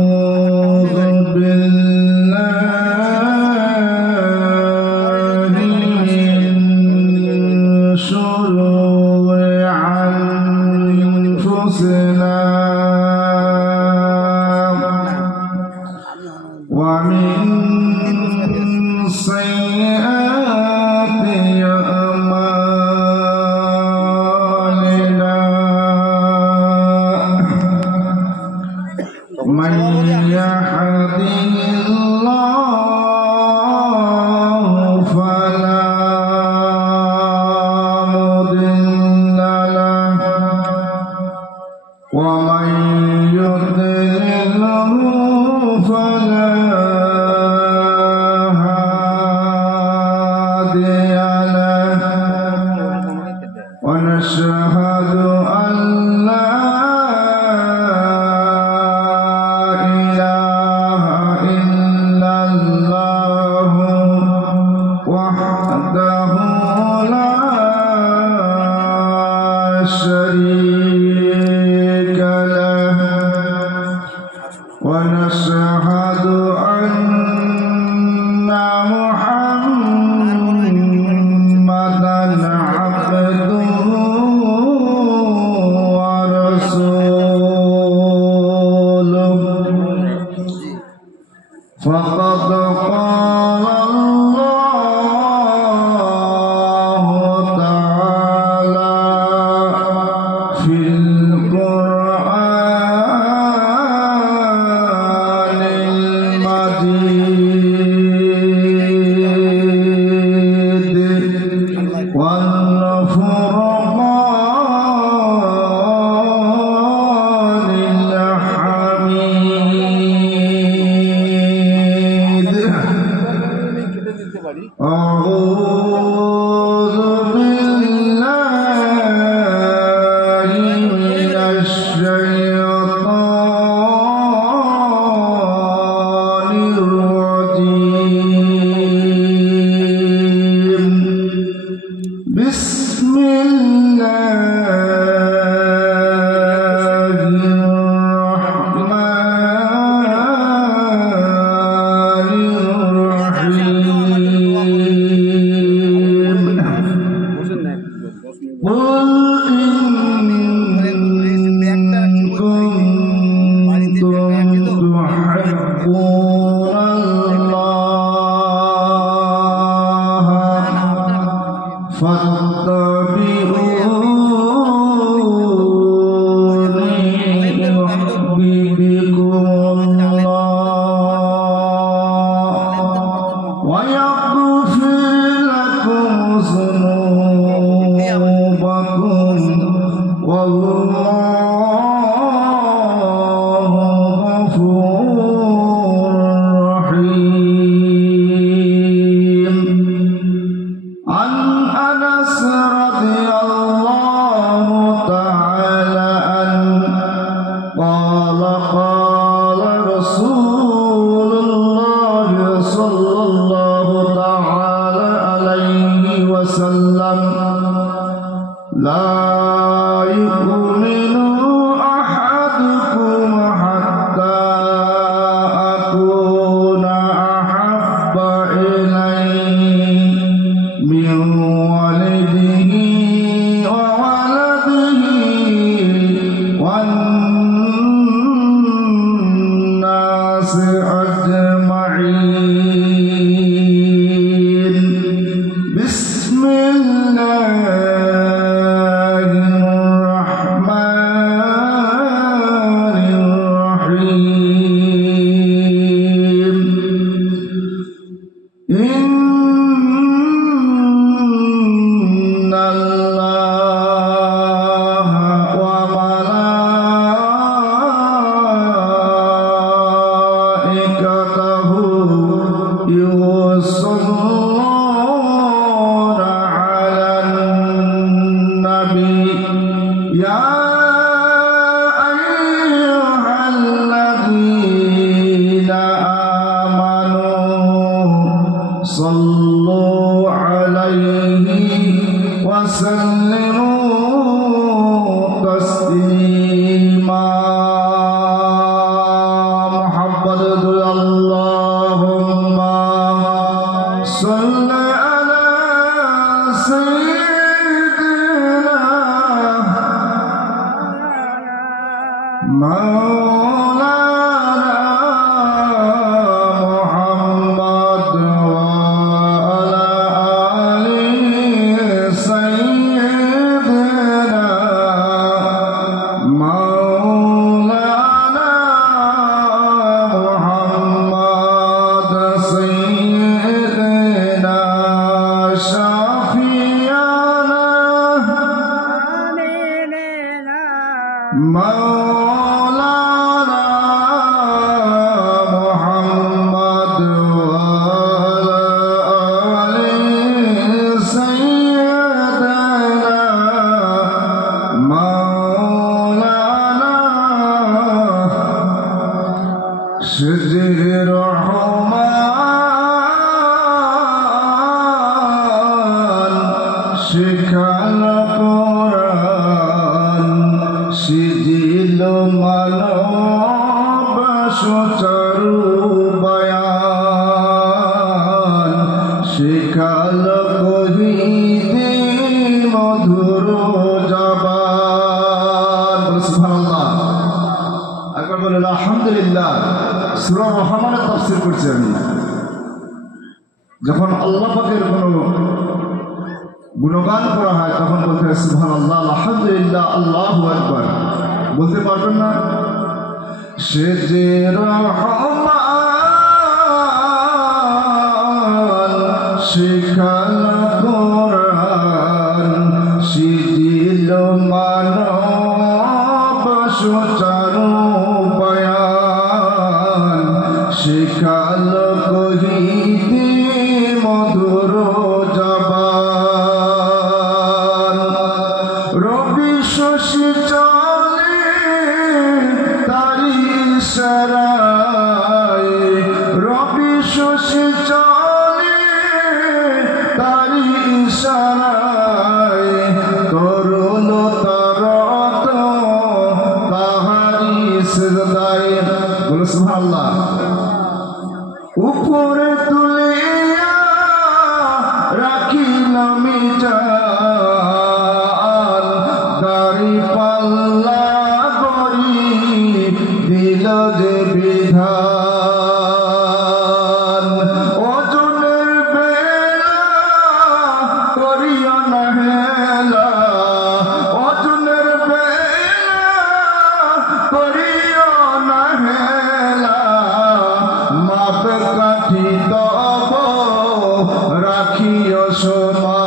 ونعوذ بالله من شرور أنفسنا ومن سيئات أعمالنا من يهده الله فلا مضل له ومن يضلله فلا هادي له ونشهد أن لا إله إلا الله وحده لا شريك له ونشهد أن محمدا عبده ورسوله فقد قال الله تعالى في القرآن المجيد والفرقان الحميد أعوذ بالله من الشيطان الرجيم بسم الله الرحمن الرحيم قل إن كنتم تحبون الله فاتبعوني يحببكم الله ويغفر لكم ذنوبكم والله غفور رحيم عن أنس رضي الله تعالى عنه قال قال رسول الله صلى الله تعالى عليه وسلم لا يؤمن أحدكم حتى أكون أحب إليه من والده وولده والناس أجمعين بسم الله الرحمن الرحيم إن الله وملائكته مولانا محمد وعلى آل سيدنا مولانا محمد سيدنا شفيعنا مولانا محمد وعلى آل سيدنا مولانا شجر الرحمن শিখাল কোরআন সিজিল মানব সুচারু বয়ান শিখাল কহিতে মধুর জবান। সুবহানাল্লাহ, একবার বলেন আলহামদুলিল্লাহ। সূরা রহমানের তাফসীর করছি আমি। যখন আল্লাহ পাকের কোনো গুণগান করা হয় তখন বলতে হয় সুবহানাল্লাহ, আলহামদুলিল্লাহ, আল্লাহু আকবার। বলতে পারবেন না? সে যে রহমান শিখাল কোরআন সিজিল মানব সুচারু বয়ান শিখাল কহিতে মধুর জবান। রবি শশী চলে তারি ইশারায়, রবি শশী চলে তারি ইশারায় তরুণ তরত তাহারি সিজদায়। বলো সুবহানাল্লাহ। উপরে তুলিয়া রাখিলাম মিজান দাড়ি পাল্লা করি দিল যে বিধান। ওজনের বেলা করিও না হেলা, ওজনের বেলা করিও না হেলা, মাপ কাঠি তব রাখিও সমান।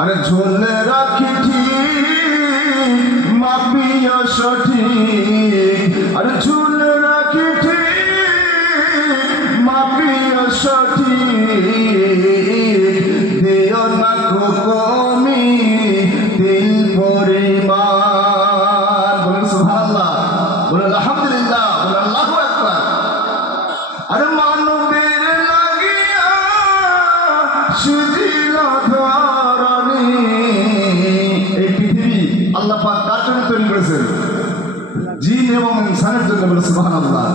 আরে ঝুলে রাখি ঠিক মাপিও সঠিক, আরে ঝুলে রাখি ঠিক মাপিও সঠিক। দিও না কমি দিল পরিমাণ। বলুন সুবহানাল্লাহ, বলুন আলহামদুলিল্লাহ, বলুন আল্লাহু আকবার। আরে মানবের লাগিয়া সিজিল ধরণী। এই পৃথিবী আল্লাহ পাক কার জন্য তৈরি করেছেন? জিন এবং ইনসানের জন্য। বলে সুবহানাল্লাহ।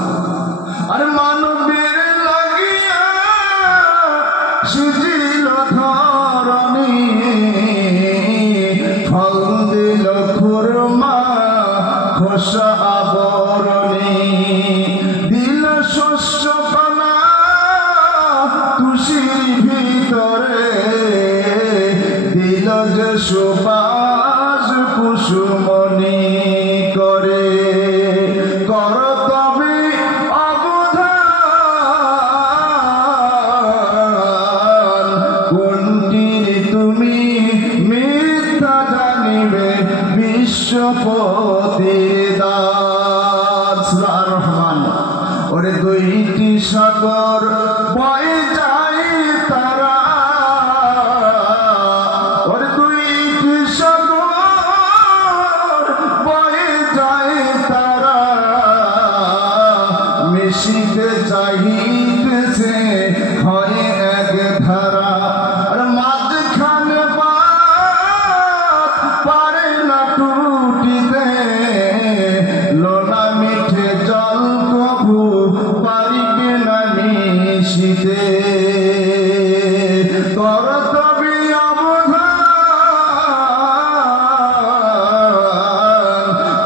আরে মানবের লাগিয়া সিজিল ধরণী, ফল দিল খুরমা খোসা আবরণী, দিল শস্য পানা তুষির ভিতরে, দিল যে সুবাস কুসুমনি করে। কর তবে অবধান কোনটির তুমি মিথ্যা জানিবে বিশ্বপতির দান। সূরা আর রহমান। ওরে দুইটি সাগর বয়ে যায় তারা, ওরে দুইটি সাগর বয়ে যায় তারা, মিশিতে চাহিতেছে হয় এক ধারা। আর মাঝখানে পারে না টুটিতে, লোনা মিঠে জল কভু পারিবে না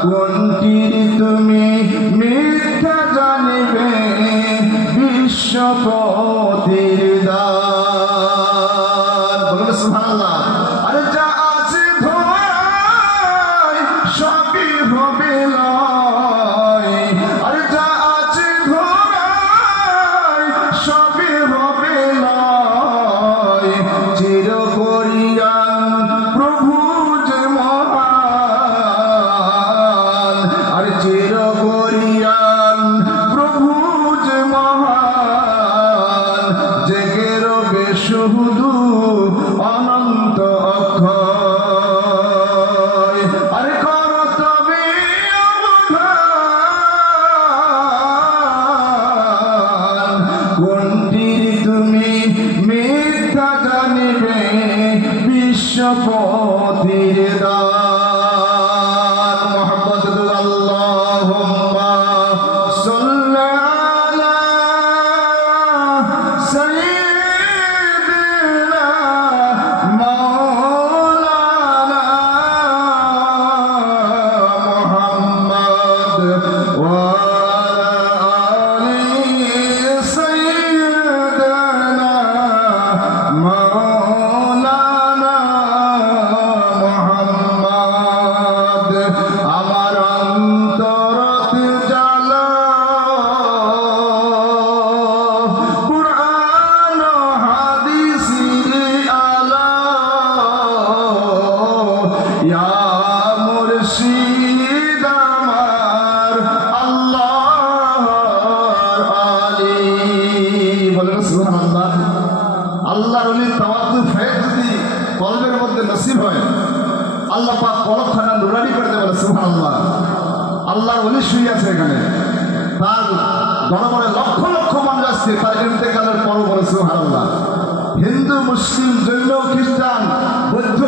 কোনটির তুমি মিথ্যা জানিবে বিশ্বপতির দান। বলুন সুবহানাল্লাহ। আরে যা আছে ধোঁয়ায় সবই হবে লয়, আরে যা আছে ধোঁয়ায় সবই হবে লয়, চির করিয়ান প্রভু যে মহান, আরে চির করিয়ান প্রভু যে মহান, জেগে রবে শুধু অনন্ত অক্ষয়। আরে কর তবে অবধান, কোনটির তুমি মিথ্যা জানিবে বিশ্বপতির দান। মুহাম্মদ আল্লাহুম্মা সাল্লি আলা সাইয়্যিদিনা মাওলানা মুহাম্মদ ওয়া আলা আলি সাইয়্যিদিনা মাওলানা মুহাম্মদ। আমার অন্তরত জ্বালা কুরআন ও হাদিসের আলো, ইয়া মুর্শিদ আমার আল্লাহর আলী। বলেন সুবহানাল্লাহ। আল্লাহর ওলির তাওয়াজ্জুহ ফয়েজ যদি কলবের মধ্যে নসিব হয়, আল্লাহ পাক কলবখানা নুরানি করে দেবে। সুবহানাল্লাহ। আল্লাহর ওলি শুয়ে আছে এখানে, তার দরবারে লক্ষ লক্ষ মানুষ আসছে তার ইন্তেকালের পর। বলে সুবহানাল্লাহ। হিন্দু, মুসলিম, জৈন, খ্রিস্টান, বৌদ্ধ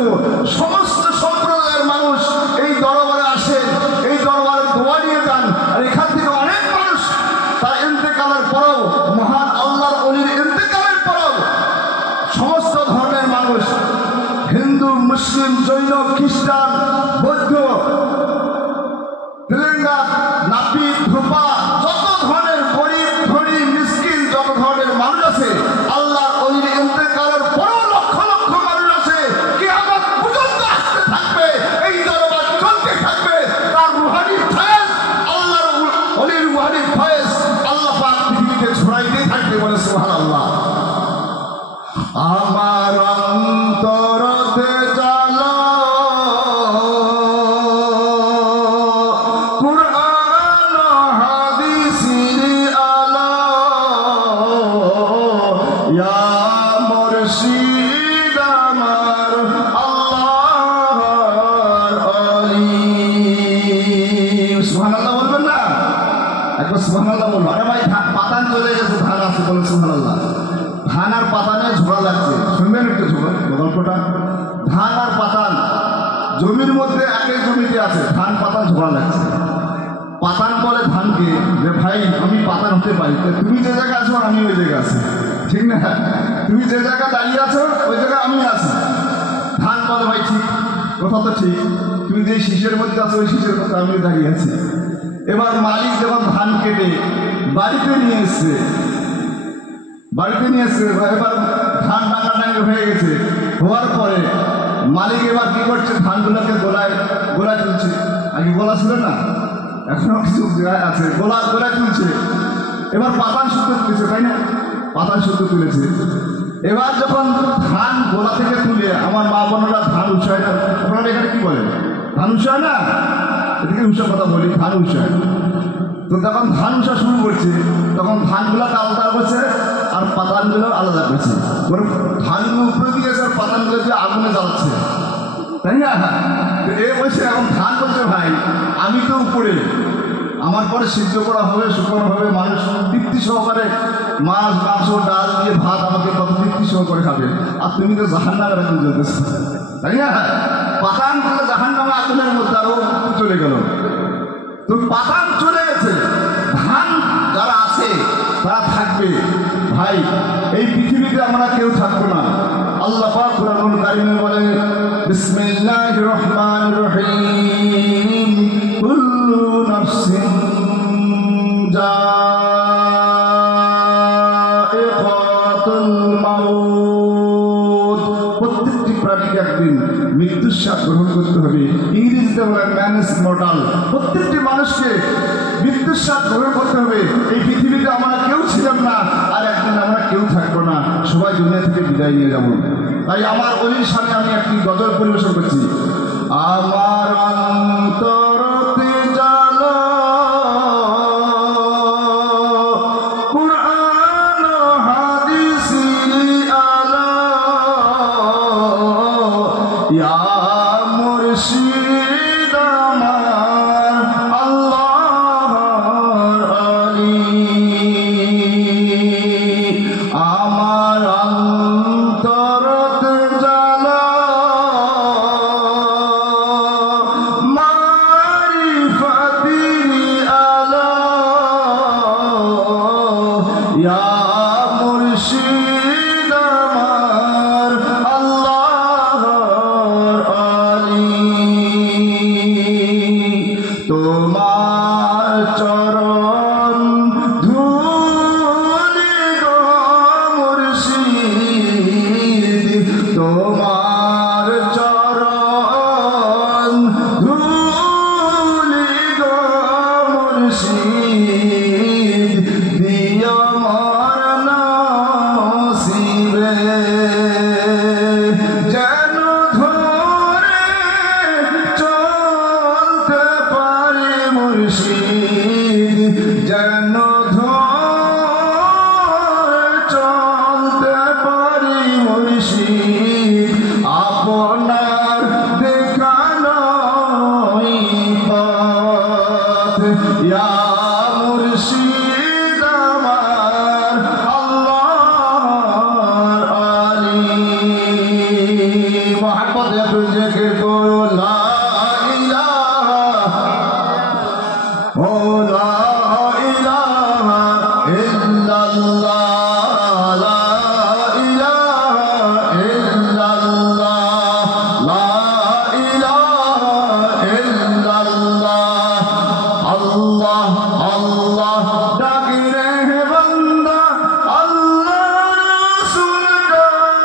সমস্ত সম্প্রদায়ের মানুষ এই দরবারে আসে, এই দরবারে দোয়া নিয়ে যান। আর এখান থেকে অনেক মানুষ তার ইন্তেকালের পরও, মহান আল্লাহর ওলির ইন্তেকালের পরও সমস্ত ধর্মের মানুষ, হিন্দু, মুসলিম, জৈন, খ্রিস্টান, বৌদ্ধ, তেলেঙ্গা, নাপিত, ধোপা, যত ধরনের গরিব, ধনী, মিসকিন, যত ধরনের মানুষ আছে, আল্লাহর ওলির ইন্তেকালের পরও লক্ষ লক্ষ মানুষ আছে। কিয়ামত পর্যন্ত আসতে থাকবে, এই দরবার চলতে থাকবে। তার রুহানি ফয়েজ, আল্লাহর ওলির রুহানি ফয়েজ আল্লাহ পাক পৃথিবীতে ছড়াইতে থাকবে। বলে সুবহানাল্লাহ। আমার অন্তরতে জ্বালা কুরআন ও হাদিসের আলো, ইয়া মুর্শিদ আমার আল্লাহর আলী। সুবহানাল্লাহ বলবেন না? একবার সুবহানাল্লাহ বলবো। আরে ভাই পাতান চলে গেছে, ধান আছে। বলে সুবহানাল্লাহ। ধান আর পাতানে ঝোড়া লাগছে। শুনবেন একটু গল্পটা? ধান আর পাতান জমির মধ্যে একই জমিতে আছে, ধান পাতান ঝোড়া লাগছে। পাতান বলে ধানকে যে ভাই আমি পাতান হতে পারি, তুমি যে জায়গায় আছো আমি ওই জায়গায় আছি, ঠিক না? তুমি যে জায়গায় দাঁড়িয়ে আছো ওই জায়গায় আমি আছি। ধান বলে ভাই ঠিক, কথা তো ঠিক, তুমি যে শীষের মধ্যে আছো ওই শীষের মধ্যে আমিও দাঁড়িয়ে আছি। এবার মালিক যখন ধান কেটে বাড়িতে নিয়ে এসছে, এবার ধান টাঙ্গাটাঙ্গি হয়ে গেছে। হওয়ার পরে মালিক এবার কি করছে, ধানগুলোকে গোলায় তুলছে। আগে গোলা ছিল না, এখনো কিছু আছে, গোলায় তুলছে। এবার পাতান শুদ্ধ তুলেছে, তাই না? পাতান শুদ্ধ তুলেছে। এবার যখন ধান গোলা থেকে তুলে, আমার মা বোনেরা ধান উৎসায় না, আপনারা এখানে কি বলেন? ধান উৎসায় না? এদিকে উৎসার কথা বলি, ধান উৎসায়। তো যখন ধান উৎসা শুরু করছে, তখন ধানগুলোকে আলাদা করছে আর পাতানগুলো আলাদা করছে। ধানগুলো উপরে দিয়েছে আর পাতানগুলো দিয়ে আগুনে জ্বালাচ্ছে, তাই না? তো এ বলছে, এখন ধান বলছে ভাই আমি তো উপরে, আমার পরে সিদ্ধ করা হবে, শুকনো হবে, মানুষ তৃপ্তি সহকারে মাছ, মাংস, ডাল দিয়ে ভাত আমাকে কত তৃপ্তি সহকারে খাবে, আর তুমি তো জাহান্নামের আগুন জ্বলতেছ, তাই না? পাতান করলে জাহান্নামের আগুনের মধ্যে আরো চলে গেল। তো পাতান চলে গেছে, ধান যারা আছে তারা থাকবে। ভাই এই পৃথিবীতে আমরা কেউ থাকবো না। আল্লাহ পাক কুরআনুল কারীমে বলেন, বিসমিল্লাহির রহমানির রহিম, ম্যান ইজ মর্টাল। প্রত্যেকটি মানুষকে মৃত্যুর স্বাদ গ্রহণ করতে হবে। এই পৃথিবীতে আমরা কেউ ছিলাম না, আর একদিন আমরা কেউ থাকবো না, সবাই দুনিয়া থেকে বিদায় নিয়ে যাব। তাই আমার অলির সামনে আমি একটি গজল পরিবেশন করছি। আমার অন্তরতে জালো কুরআন হাদিসের আলো, ইয়া মুর্শিদ আমার আল্লাহর আলী। আমার অন্তরতে জালো মারিফাতির আলো, ইয়া মুর্শিদ আমার আল্লাহর আলী। তোমার চরণ ধুলি গো মুর্শিদ, তোমার চরণ ধুলি গো মুর্শিদ, দিও মোর নসিবে যেন ধরে চলতে পারি মুর্শিদ, যেন ধরে চলতে পারি মুর্শিদ, আপনার দেখানো পথ, ইয়া মুর্শিদ আমার আল্লাহর আলী। মোহাম্মদ একটু জিকির করো লা ইলাহা ও লা ইলাহা ইল্লাল্লাহ, লা ইলাহা ইল্লাল্লাহ, লা ইলাহা ইল্লাল্লাহ। আল্লাহ আল্লাহ ডাকি রে বান্দা, আল্লাহ রাসূল ডাক,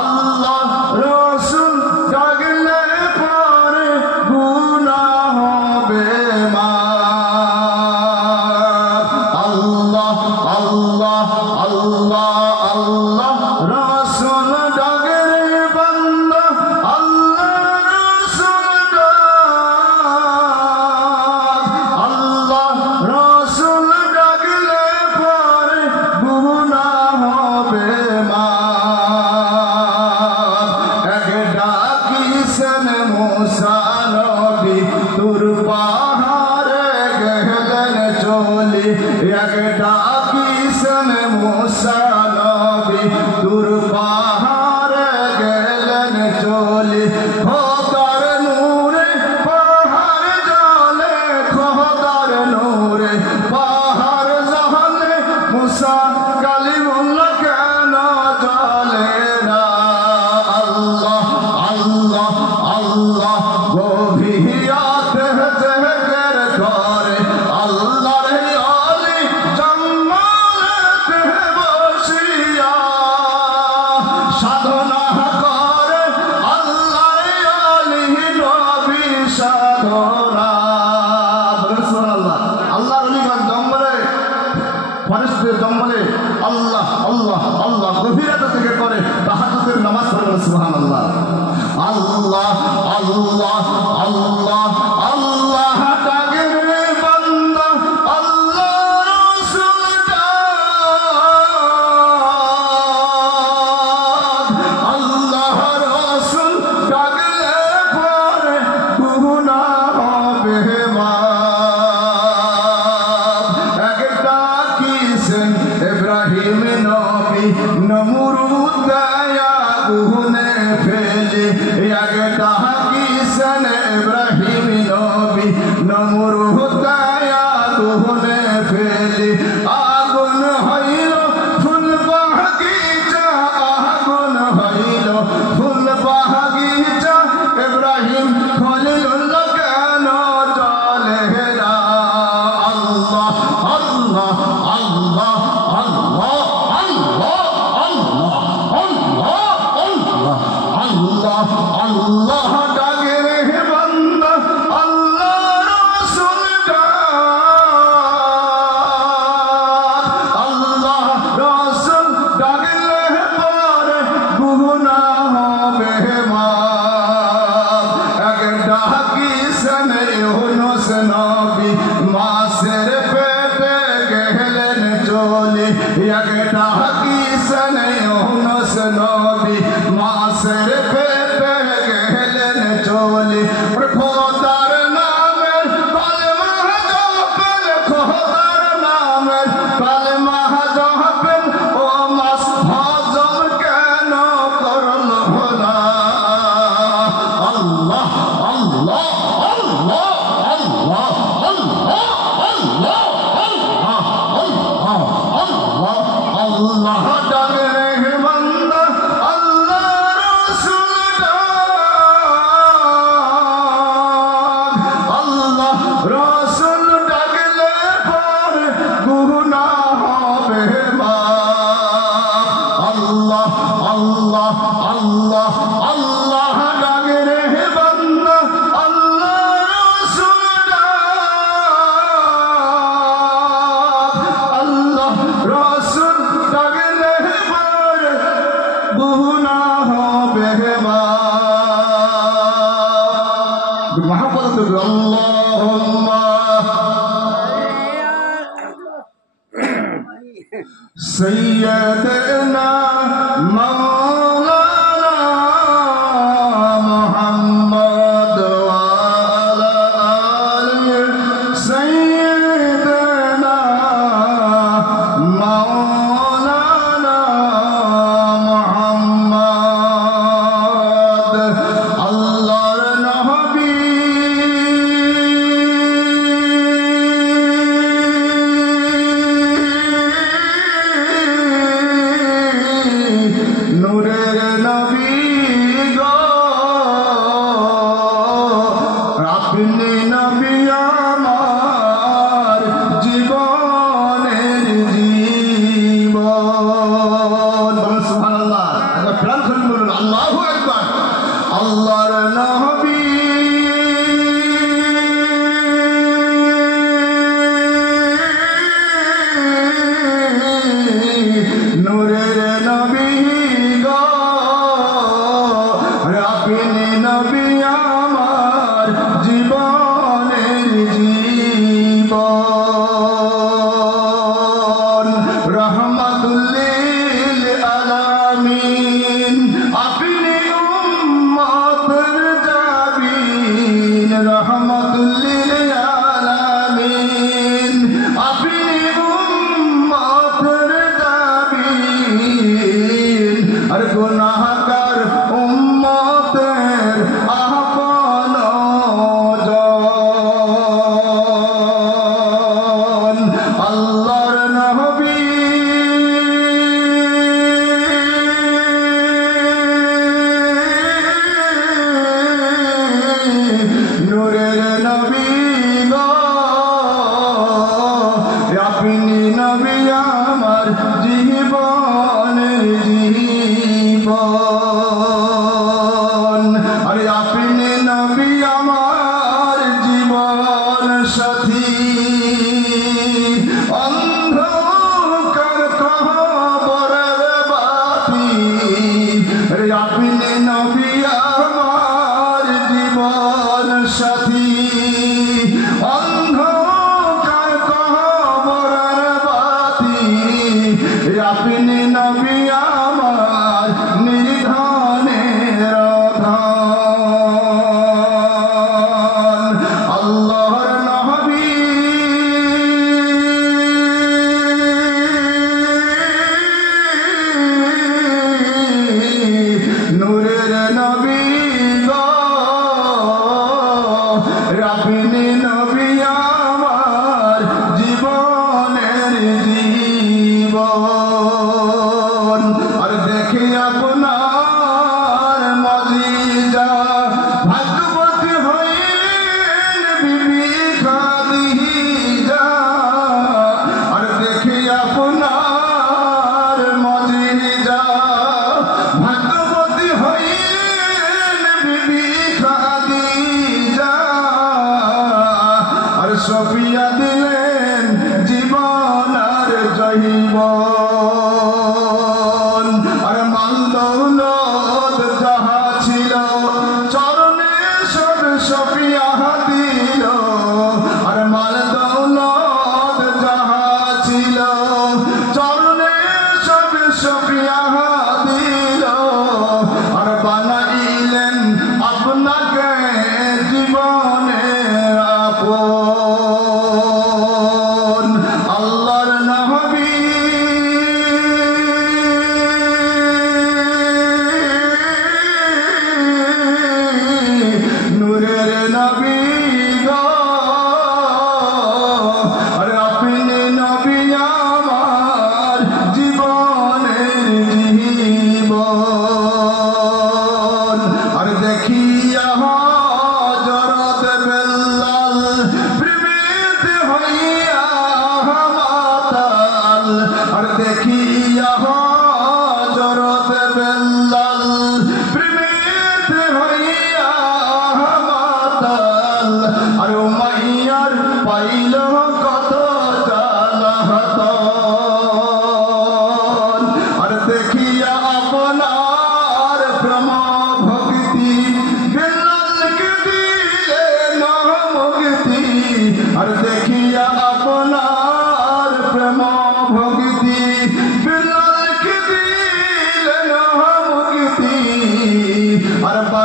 আল্লাহ রাসূল ডাকলে পরে গুনাহ হবে মাফ। আল্লাহ আল্লাহ আল্লাহ আল্লাহ রাসূল ডাকে রে বান্দা, আল্লাহ রাসূল ডাক, আল্লাহ রাসূল ডাকলে পরে গুনাহ হবে মাফ। এক ডাকিছেন মুসা নবী তুর পাহাড়ে গেলেন চলি, এক ডাকিছেন মুসা নবী তুর পাহাড়ে গেলেন চলি, খোদার নূরে পাহাড় জলে, খোদার নূরে পাহাড় জলে, মুসা কালিমুল্লাহ কেন জলে না। আল্লাহ আল্লাহ আল্লাহ গভীরাতে জিকির করে, আল্লাহর আলী জম্মাতে বসিয়া সাধনা করে, আল্লাহর আলী নবী সাধনা। সুবহানাল্লাহ। আল্লাহর আলীগণ জঙ্গলে ফরেস্টের জঙ্গলে আল্লাহ আল্লাহ আল্লাহ গভীরতা থেকে করে তাহাজ্জুদের নামাজ পড়ে। সুবহানাল্লাহ। আল্লাহ আল্লাহ আল্লাহ আল্লাহ ডাকে রে বান্দা, আল্লাহ রাসূল ডাক, আল্লাহ রাসূল ডাকলে পরে গুনাহ হবে মাফ। এক ডাকিছেন ইব্রাহিম নবী নমরুদ আগুনে ফেলে, এক ডাকিছেন ইব্রাহিম নবী নমরুদ আগুনে ফেলে, আগুন হইল ফুল বাগিচা, আগুন হইল ফুল বাগিচা, ইব্রাহিম খলিলুল্লাহ কেন জলে না। আল্লাহ আল্লাহ আল্লাহ আল্লাহ আল্লাহ আল্লাহ আল্লাহ আল্লাহ محبة اللهم سيدنا مولانا محمد وعلى آله سيدنا مولانا محمد আল্লাহর নবী নূরের নবী গো আপনি নবী আমার জীবনের জীবন সুবহানাল্লাহ একবার প্রাণ খুলে বলুন আল্লাহু আকবার আল্লাহর নবী নূরের নবী গো আপনি নবী আমার জীবনের জীবন রহমাতুল লিল আলামিন আপনি উম্মতের জাবিন রহমাতুল লিল আলামিন আপনি উম্মতের জাবিন আর গুনাহগার উম্মতের আপন জন আল্লাহর নবী নূরের নবী গো আপনি নবী আমার জীবনের জীবন আরে আপনি নবী আমার জীবন সাথী অন্ধকার কবরের বাতি আরে আপনি নবী আমার জীবন সাথী অন্ধকার কবরের বাতি আপনি নবী আমার নির্ধনের ধন আল্লাহর নবী নূরের নবী গো আপনি নবী আমার জীবনের জীবন আর দেখে আপনার মজিজা ভাগ্যবতী হইলেন বিবি খাদিজা আর দেখে আপনার মজিজা ভাগ্যবতী হইলেন বিবি খাদিজা আর সফিয়া দিলেন জীবন আর জৈবন আর মাল দৌলত যাহা ছিল চরণে সব সফিয়া দিল আর মাল দৌলত যাহা ছিল চরণে সব সফিয়া দিল আর বানাইলেন আপনাকে জীবনের আপন আল্লাহর নবী নূরের নবী গো আরে আপনি নবী আমার জীবনের জীবন আর দেখিয়া হযরত বেলাল প্রেমিত হইয়া মাতাল আর দেখিয়া হযরত বেলাল প্রেমিত হইয়া মাতাল আর উমাইয়ার পাইল কত জ্বালাতন আর দেখিয়া আপনার প্রেম ভক্তি বেলালকে দিলে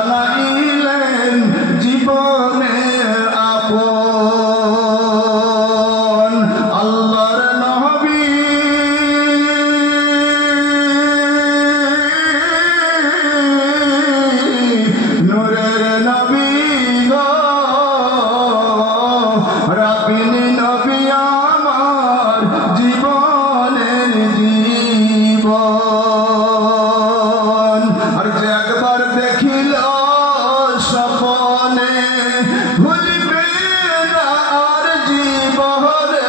বানাইলেন জীবনের আপন আল্লাহর নবী নূরের নবী গো রাব্বিনী নবী আমার জীবনের জীবন আর যে একবার দেখিল স্বপ্নে ভুলবে না আর জীবনে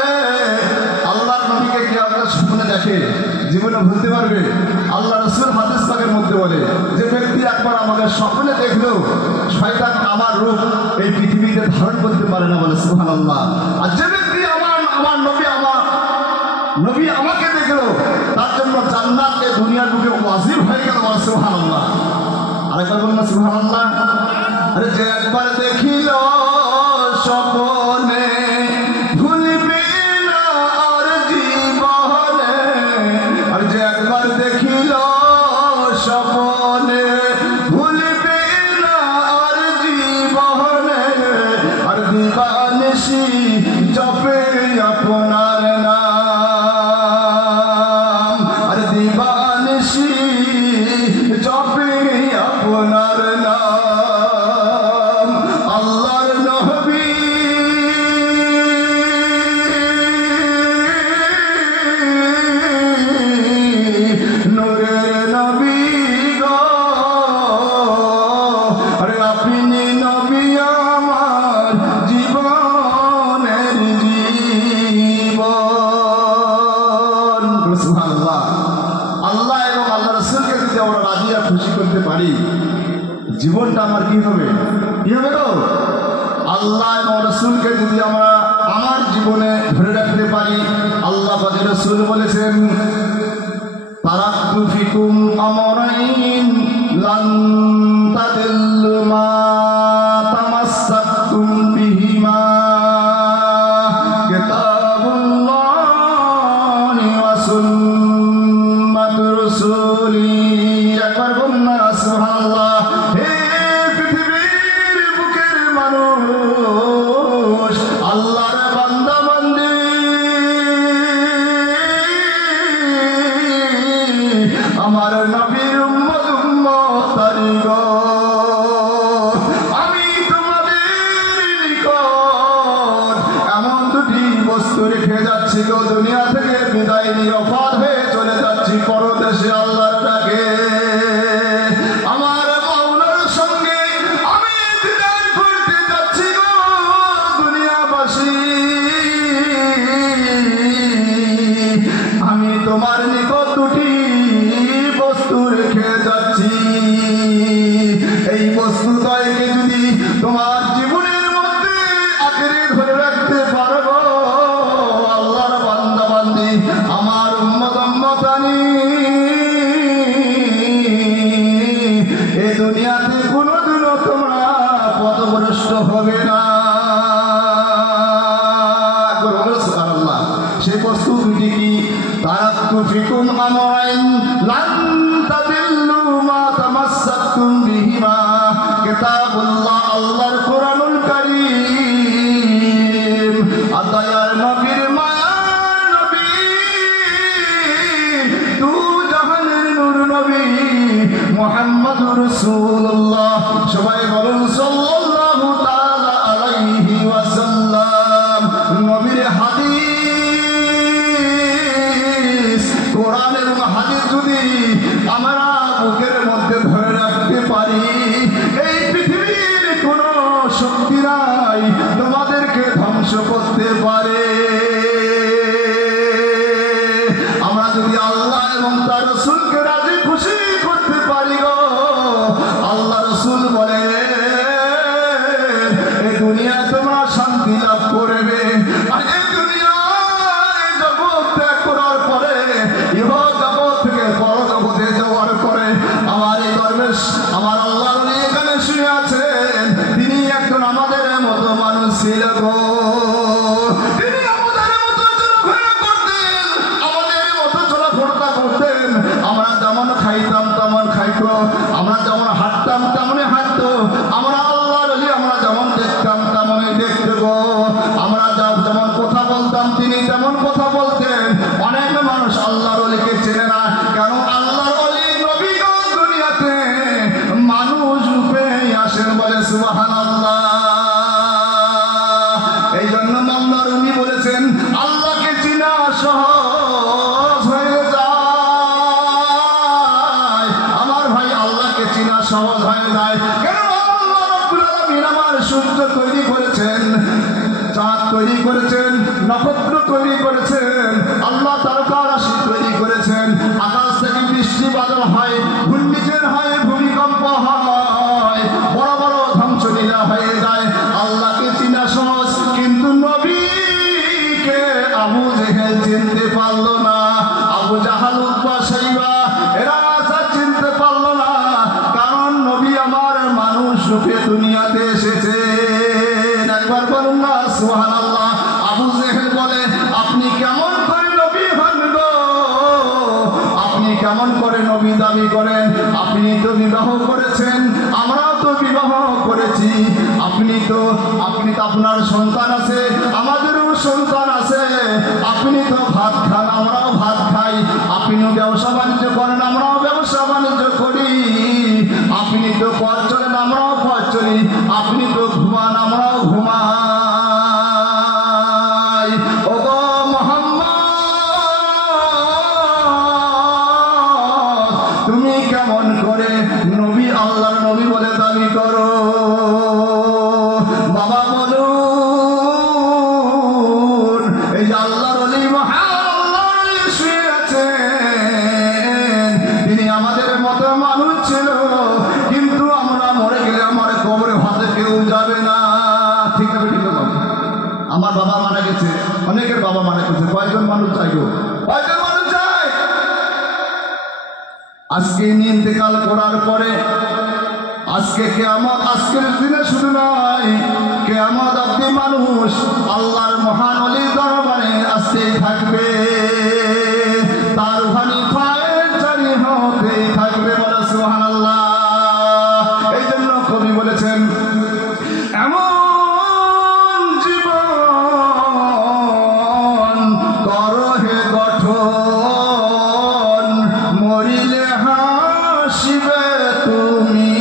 আল্লাহর নবীকে কে আপনার স্বপ্নে দেখে জীবনে ভুলতে পারবে? আল্লাহ রাসূল হাদিস পাকের মধ্যে বলে যে ব্যক্তি একবার আমাকে স্বপ্নে দেখলো শয়তান আমার রূপ এই পৃথিবীতে ধারণ করতে পারে না, বলে সুবহানাল্লাহ। আর যে ব্যক্তি আমার নবী আমাকে দেখলো তার জন্য জান্নাতে দুনিয়ার বুকে ওয়াজিব হয়ে গেল, বলে সুবহানাল্লাহ। আরেকবার বলুন না সুবহানাল্লাহ। আরে যে একবার দেখিল স্বপ্নে ভুলবে না আর জীবনে আর যে একবার দেখিল স্বপ্নে ভুলবে না আর জীবনে আর দিবানিশি জপে আপনার নাম আর দিবানিশি জপে আপনার নাম আল্লাহর নবী নূরের নবী গো আরে আপনি নবী আমার জীবনের জীবন। সুবহানাল্লাহ। আল্লাহ এবং আল্লাহ রাসূলকে যদি আমরা রাজি আর খুশি করতে পারি জীবনটা আমার কি হবে গো? আল্লাহ এবং রাসূলকে যদি আমরা আমার জীবনে ধরে রাখতে পারি, আল্লাহ পাকের রাসূল বলেছেন তারাকতু ফিকুম আমরাইন লান তাদিল্লু মা তামাসসাকতুম বিহিমা কিতাবুল্লাহি ওয়া সুন্নাতুর রাসূলি। একবার বলুন না সুবহানাল্লাহ। হে পৃথিবীর বুকের মানুষ, আল্লাহর বান্দা বান্দি, আমার নবীর উম্মতারি গো, আমি তোমাদের নিকট এমন দুটি বস্তু রেখে যাচ্ছি গো, দুনিয়া থেকে বিদায় নিয়ে ওফাত হয়ে চলে যাচ্ছি পরদেশে আল্লাহর ডাকে। আমার মাওলার সঙ্গে আমি দিদার করতে যাচ্ছি গো দুনিয়াবাসী, আমি তোমার নিকট দুটি বস্তু রেখে যাচ্ছি। এই বস্তু দয়কে যদি তোমার জীবনের মধ্যে আঁকড়ে ধরে রাখতে পারবো আল্লাহর বান্দা বান্দি, আমার উম্মত উম্মতানি, এই দুনিয়াতে কোনোদিনও তোমরা পথভ্রষ্ট হবে না। সুবহানাল্লাহ। সেই বস্তু দুটি কি? তারাকতু ফিকুম আমরাইন লান তাদিল্লু মা তামাসসাকতুম বিহিমা কিতাবুল্লাহ, আল্লাহর কোরআনুল কারীম। আদায়ার নবীর মায়ার নবী, দু জাহানের নূর নবী মুহাম্মদুর রাসূলুল্লাহ। সবাই বলুন সাল্লাল্লাহু তাআলা আলাইহি ওয়াসাল্লাম। নবীর হাদিস, কোরআন এবং হাদিস যদি আমরা বুকের মধ্যে ধরে রাখতে পারি, এই পৃথিবীর কোনো শক্তি নাই তোমাদেরকে ধ্বংস করতে পারে। আমরা যদি আল্লাহ এবং তার রাসূলকে রাজি খুশি করতে পারি গো, আল্লাহ রাসূল বলে এই দুনিয়া তোমরা শান্তি লাভ করবে। আর এই দুনিয়ায় জগৎ ত্যাগ করার পরে, ইহ জগৎ থেকে পর জগতে যাওয়ার পরে আমার এই দরবেশ, আমার আল্লাহ এখানে শুয়ে আছেন, তিনি একজন আমাদের মতো মানুষ ছিল গো। তিনি আমাদের মতো চলাফেরা করতেন, আমাদের মতো চলাফেরা করতেন। আমরা যেমন খাইতাম তেমন খাইতো, আমরা যেমন হাঁটতাম তেমনই হাঁটতো। সুবহানাল্লাহ। এই জন্য মাওলা রুমি বলেছেন আল্লাহকে চিনা সহজ হয়ে যায়। আমার ভাই আল্লাহকে চিনা সহজ হয়ে যায় কেন? আল্লাহ রাব্বুল আলামিন আমার সূর্য তৈরি করেছেন, চাঁদ তৈরি করেছেন, নক্ষত্র তৈরি করেছেন, আল্লাহ তারকা রাশি তৈরি করেছেন। আকাশ থেকে বৃষ্টি বাদল হয়, ঘূর্ণিঝড় হয়, ভূমিকম্প হয়, বড় বড় ধ্বংসলীলা হয়ে যায়। আল্লাহকে চিনা সহজ, কিন্তু নবীকে আবু জেহেল চিনতে পারলো না, আবু জাহাল উতবা শাইবা এরা চিনতে পারলো না, কারণ নবী আমার মানুষ রূপে দুনিয়াতে এসেছে। একবার বলুন না সুবহানাল্লাহ। আবু জেহেল বলে আপনি কেমন করে নবী হন গো, আপনি কেমন করে নবী দাবি করেন? আপনি তো বিবাহ করেছেন, আমরাও তো বিবাহ করেছি, আপনি তো আপনার সন্তান আছে, আমাদেরও সন্তান আছে, আপনি তো ভাত খান, আমরাও ভাত খাই, আপনিও ব্যবসা বাণিজ্য করেন, আমরাও ব্যবসা বাণিজ্য করি, আপনি তো পথ চলেন, আমরাও পথ চলি, আপনি তো ঘুমান, আমরাও ঘুমাই। ওগো মুহাম্মদ, তুমি কেমন করে নবী, আল্লাহর নবী বলে দাবি করো? বাবা বলুন, এই যে আল্লাহর ওলি মহান শুয়ে আছেন, তিনি আমাদের মতো মানুষ ছিল, কিন্তু আমরা মরে গেলে আমার কবরে ভাতে কেউ যাবে না। ঠিক আছে, ঠিক আছে। আমার বাবা মারা গেছে, অনেকের বাবা মারা গেছে, কয়জন মানুষ চাই গো? কয়জন মানুষ চাই? আজকে ইন্তেকাল করার পরে আজকে কিয়ামত, আজকের দিনে শুধু নয়, কিয়ামত অবধি মানুষ আল্লাহর মহান ওলির দরবারে আসতেই থাকবে, তার বাণী পায়ের জারি হতেই থাকবে। বলে সুবহানাল্লাহ। এই জন্য কবি বলেছেন এমন জীবন করো হে গঠন, মরিলে হাসিবে তুমি,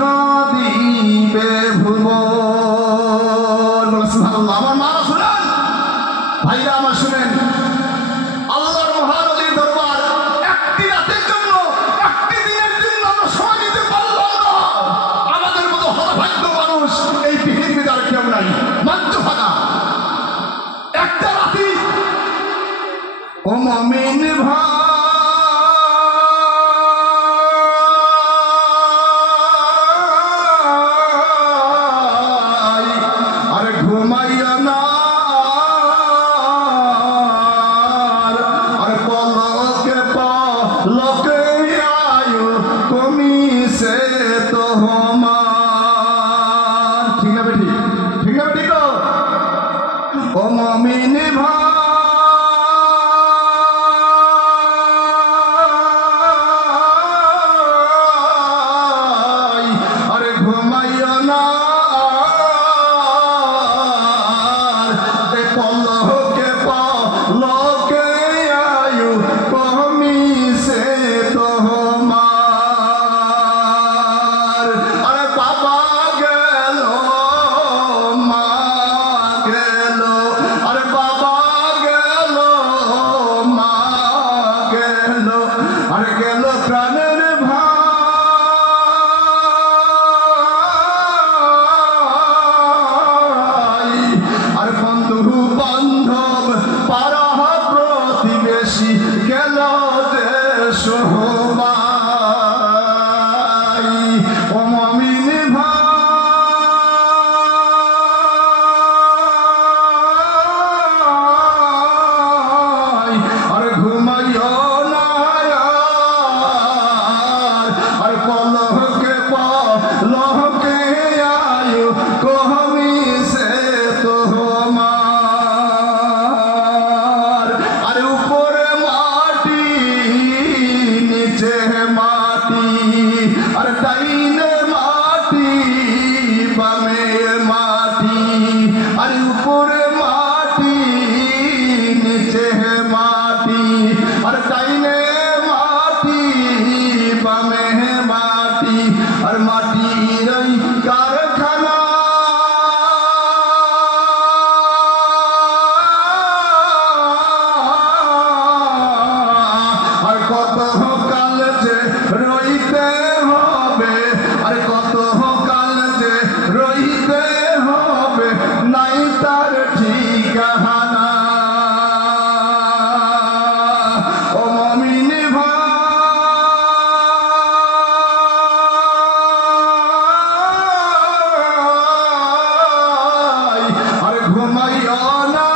কাঁদিবে ভুবন। বলে সুবহানাল্লাহ। আমার মারা শুনেন, ভাইরা আমার শুনেন, আল্লাহর মহান ওলির দরবার একটি রাতের জন্য, একটি দিনের জন্য আমরা সময় দিতে পারলাম না। আমাদের মতো হতভাগ্য মানুষ এই পৃথিবীতে আর কেউ নাই। মঞ্চ ফাঁকা, একটা রাতি। ও মুমিন ভাই, আরে ঘুমাইয়া না, আরে পলকে পলকে আয়ু কমিছে তোমার। ঠিক আছে, ঠিক, ঠিক আছে, ঠিক। ও মুমিন ভাই, আরে ঘুমাইও না, পলকে পলকে আয়ু কমিছে তোমার। আরে বাবা গেল, মা গেল, আরে বাবা গেল, মা গেল, আরে গেল প্রাণের ভাই, ঘুমাইও না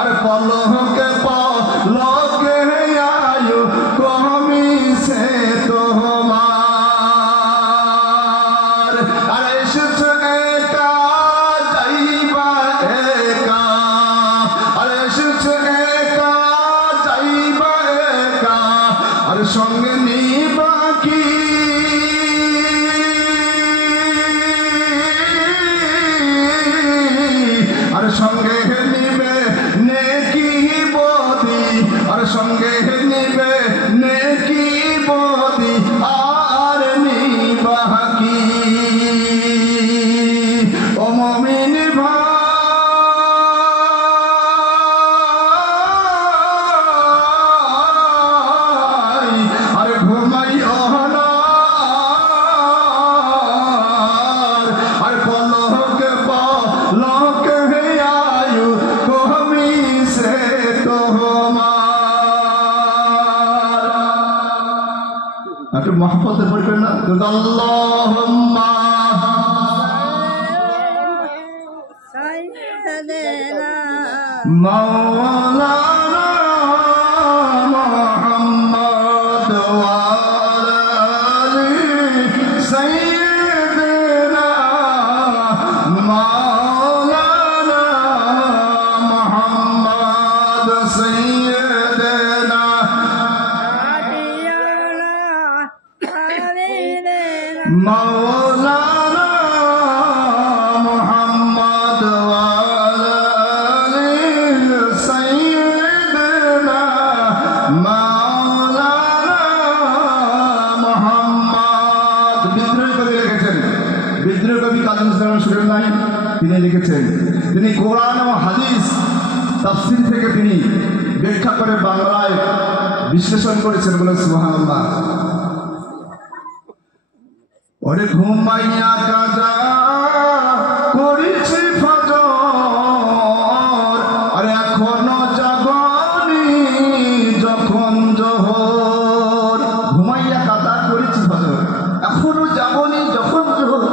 আর পলকে পলকে আয়ু কমিছে তোমার আর এসেছে একা যাইবা একা আর এসেছে একা যাইবা একা আর সঙ্গে নিবা কি আর সঙ্গে নিবে নেকি বদি আর সঙ্গে নিবে নেকি বদি আর নিবা কি ও মুমিন ভাই আর ঘুমাইও না আর পলকে পলকে আয়ু কমিছে তোমার একটু মহব্বতে পড়বেন না আল্লাহুম্মা মাওলানা মুহাম্মদ ওয়া আলি সাইয়্যিদিনা মাওলানা মুহাম্মদ সাইয়্যিদিনা মাওলানা মুহাম্মদ ওয়া আলি সাইয়্যিদিনা মাওলানা মুহাম্মদ বিদ্রোহী কবি লিখেছেন বিদ্রোহী কবি কাজী নজরুল ইসলাম নাই তিনি লিখেছেন তিনি কোরআন ও হাদিস তাফসীর থেকে তিনি ব্যাখ্যা করে বাংলায় বিশ্লেষণ করেছেন বলে সুবহানাল্লাহ ওরে ঘুমাইয়া কাজা করেছি ফজর আরে এখনো জাগনি যখন জোহর ঘুমাইয়া কাজা করেছি ফজর এখনো জাগনি যখন জোহর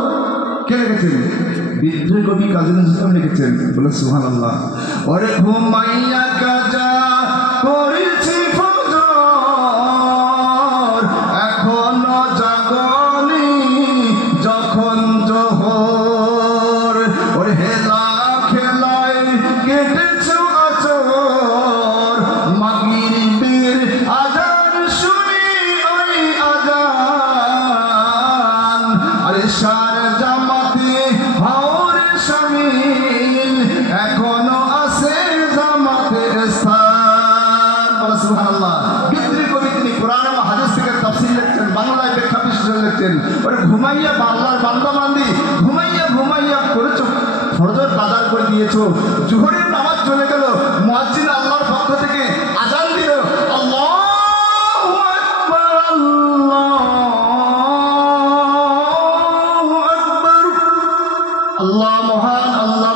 কে লিখেছেন বিদ্রোহী কবি কাজী নজরুল ইসলাম লিখেছেন বলে সুবহানাল্লাহ ওরে ঘুমাইয়া কাজা করেছি ফজর এখনো জাগনি যখন জোহর ওর হেলা খেলায় কেটেছ আচর মাগরিবের আজান শুনি ওই আজান আরে সার জামাতে হাওর শামিল এখনো আছে জামাতের স্থান সুবহানাল্লাহ বিদ্রোহী কবি তিনি কোরআন ও হাদিস থেকে তাফসীর লিখছেন বাংলায় ব্যাখ্যা বিশ্লেষণ লিখছেন ওরে ঘুমাইয়া আল্লাহর বান্দা বান্দি ঘুমাইয়া ঘুমাইয়া করেছো ফজর কাদার করে দিয়েছো জোহরের নামাজ চলে গেল মুয়াজ্জিন আল্লাহর পক্ষ থেকে আযান দিল আল্লাহু আকবার আল্লাহু আকবার আল্লাহ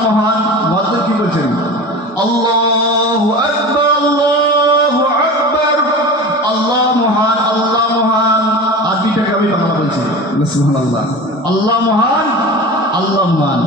মহান মুয়াজ্জিন কি বলছেন আল্লাহু আকবার আল্লাহু আকবার আল্লাহ মহান আরবিটাকে আমি বাংলা বলছি সুবহানাল্লাহ আল্লাহ মহান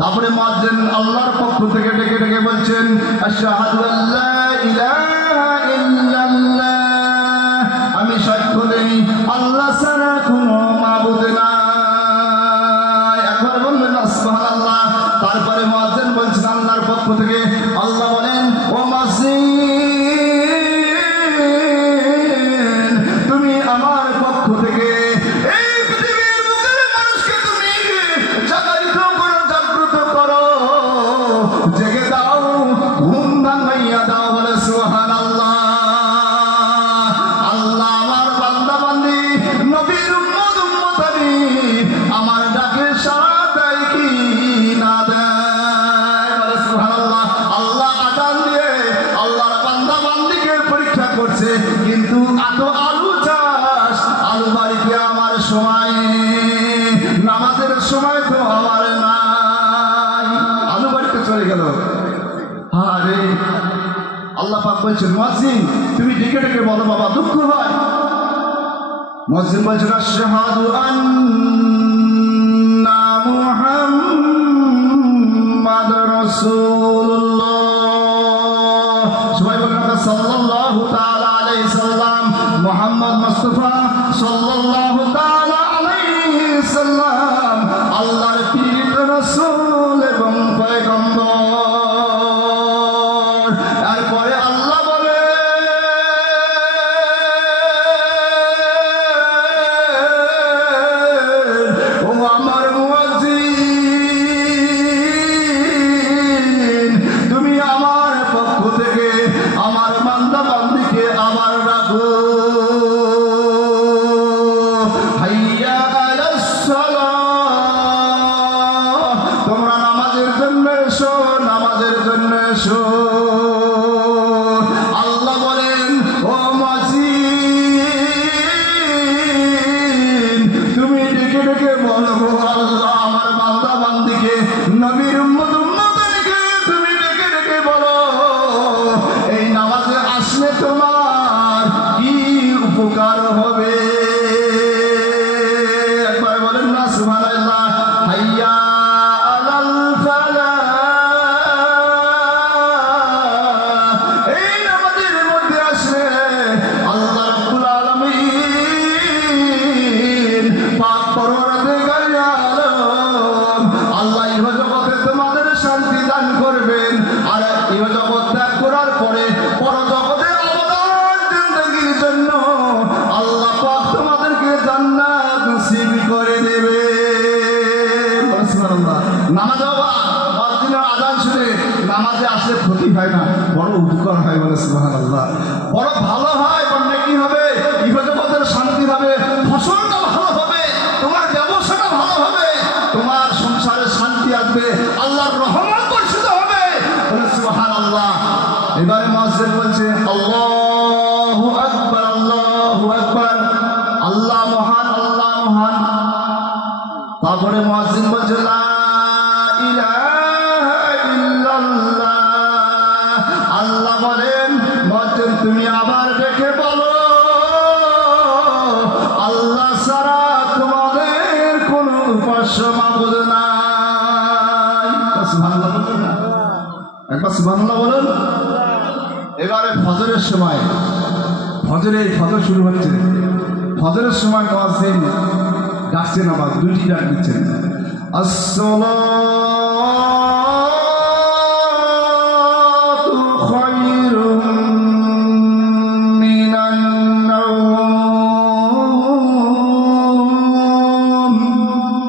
তারপরে মুয়াজ্জিন আল্লাহর পক্ষ থেকে ডেকে ডেকে বলছেন আশহাদু আল্লা ইলাহা ইল্লাল্লাহ আমি সাক্ষ্য দেই আল্লাহ ছাড়া কোনো মাবুদ নাই একবার বললেন সুবহানাল্লাহ তারপরে মুয়াজ্জিন বলছেন আল্লাহর পক্ষ থেকে আল্লাহ বলেন ও মুয়াজ্জিন তুমি আমার পক্ষ থেকে এই পৃথিবীর বুকের মানুষকে তুমি জাগরিত করো জেগে দাও ঘুম ভাঙাইয়া দাও বলে সুবহানাল্লাহ আল্লাহ আমার বান্দা বান্দি নবীর উম্মত উম্মতানি আমার ডাকে সাড়া দেয় কি না দেয় বলে সুবহানাল্লাহ আল্লাহ আযান দিয়ে আল্লাহর বান্দা বান্দিকে পরীক্ষা করছে কিন্তু এত আলু চাষ আলু বাড়িতে আমার সময় নামাজের সময় তো আমার নাই আলু বাড়িতে চলে গেল আরে আল্লাহ পাক বলছেন মুয়াজ্জিন তুমি ডেকে ডেকে বলো বাবা দুঃখ হয় মুয়াজ্জিন বলছেন আশহাদু আন্না মুহাম্মাদ ডেকে বলবো, আল্লাহ আমার বান্দা বান্দিকে, নবীর উম্মত উম্মতকে তুমি ডেকে ডেকে বলো এই নামাজে আসলে তোমার কি উপকার হবে। একবার বলেন না সুবহানাল্লাহ। হাইয়া আলাল ফালাহ, এই নামাজের মধ্যে আসলে আল্লাহ রাব্বুল আলামিন পাক পরওয়ারদিগার আলম আল্লাহ ইহ জগতে তোমাদের শান্তি দান করবেন। আর ইহ জগৎ ত্যাগ করার পরে পরজগতে অবদান জিন্দেগির জন্য আল্লাহ পাক তোমাদেরকে জান্নাত নসিব করে দেবে। সুবহানাল্লাহ। নামাজ মুয়াজ্জিনের আযান শুনে নামাজে আসলে ক্ষতি হয় না, বড় উপকার হয়। বলে সুবহানাল্লাহ। বড় ভালো হয়, বন্যে কি হবে, ইহ জগতের শান্তি হবে, ফসলটা ভালো হবে, তোমার ব্যবসাটা ভালো হবে, তোমার সংসারে শান্তি আসবে, আল্লাহর রহমত বর্ষিত হবে। বলে সুবহানাল্লাহ। এবারে মুয়াজ্জিন বলছে আল্লাহু আকবার, আল্লাহু আকবার, আল্লাহ মহান, আল্লাহ মহান। তারপরে মুয়াজ্জিন বলছে লা ইলাহা ইল্লাল্লাহ। আল্লাহ বলেন মুয়াজ্জিন তুমি আবার দেখে বলো আল্লাহ ছাড়া তোমাদের কোন উপাস্য মাবুদ নাই। সুবহানাল্লাহ বলুন না, একবার সুবহানাল্লাহ বলুন। এবারে ফজরের সময়, ফজর শুরু হচ্ছে, ফজরের সময় মুয়াজ্জিন ডাকছেন, আবার দুইটি ডাক দিচ্ছেন, আসসালাতু খায়রুম মিনান নাওম।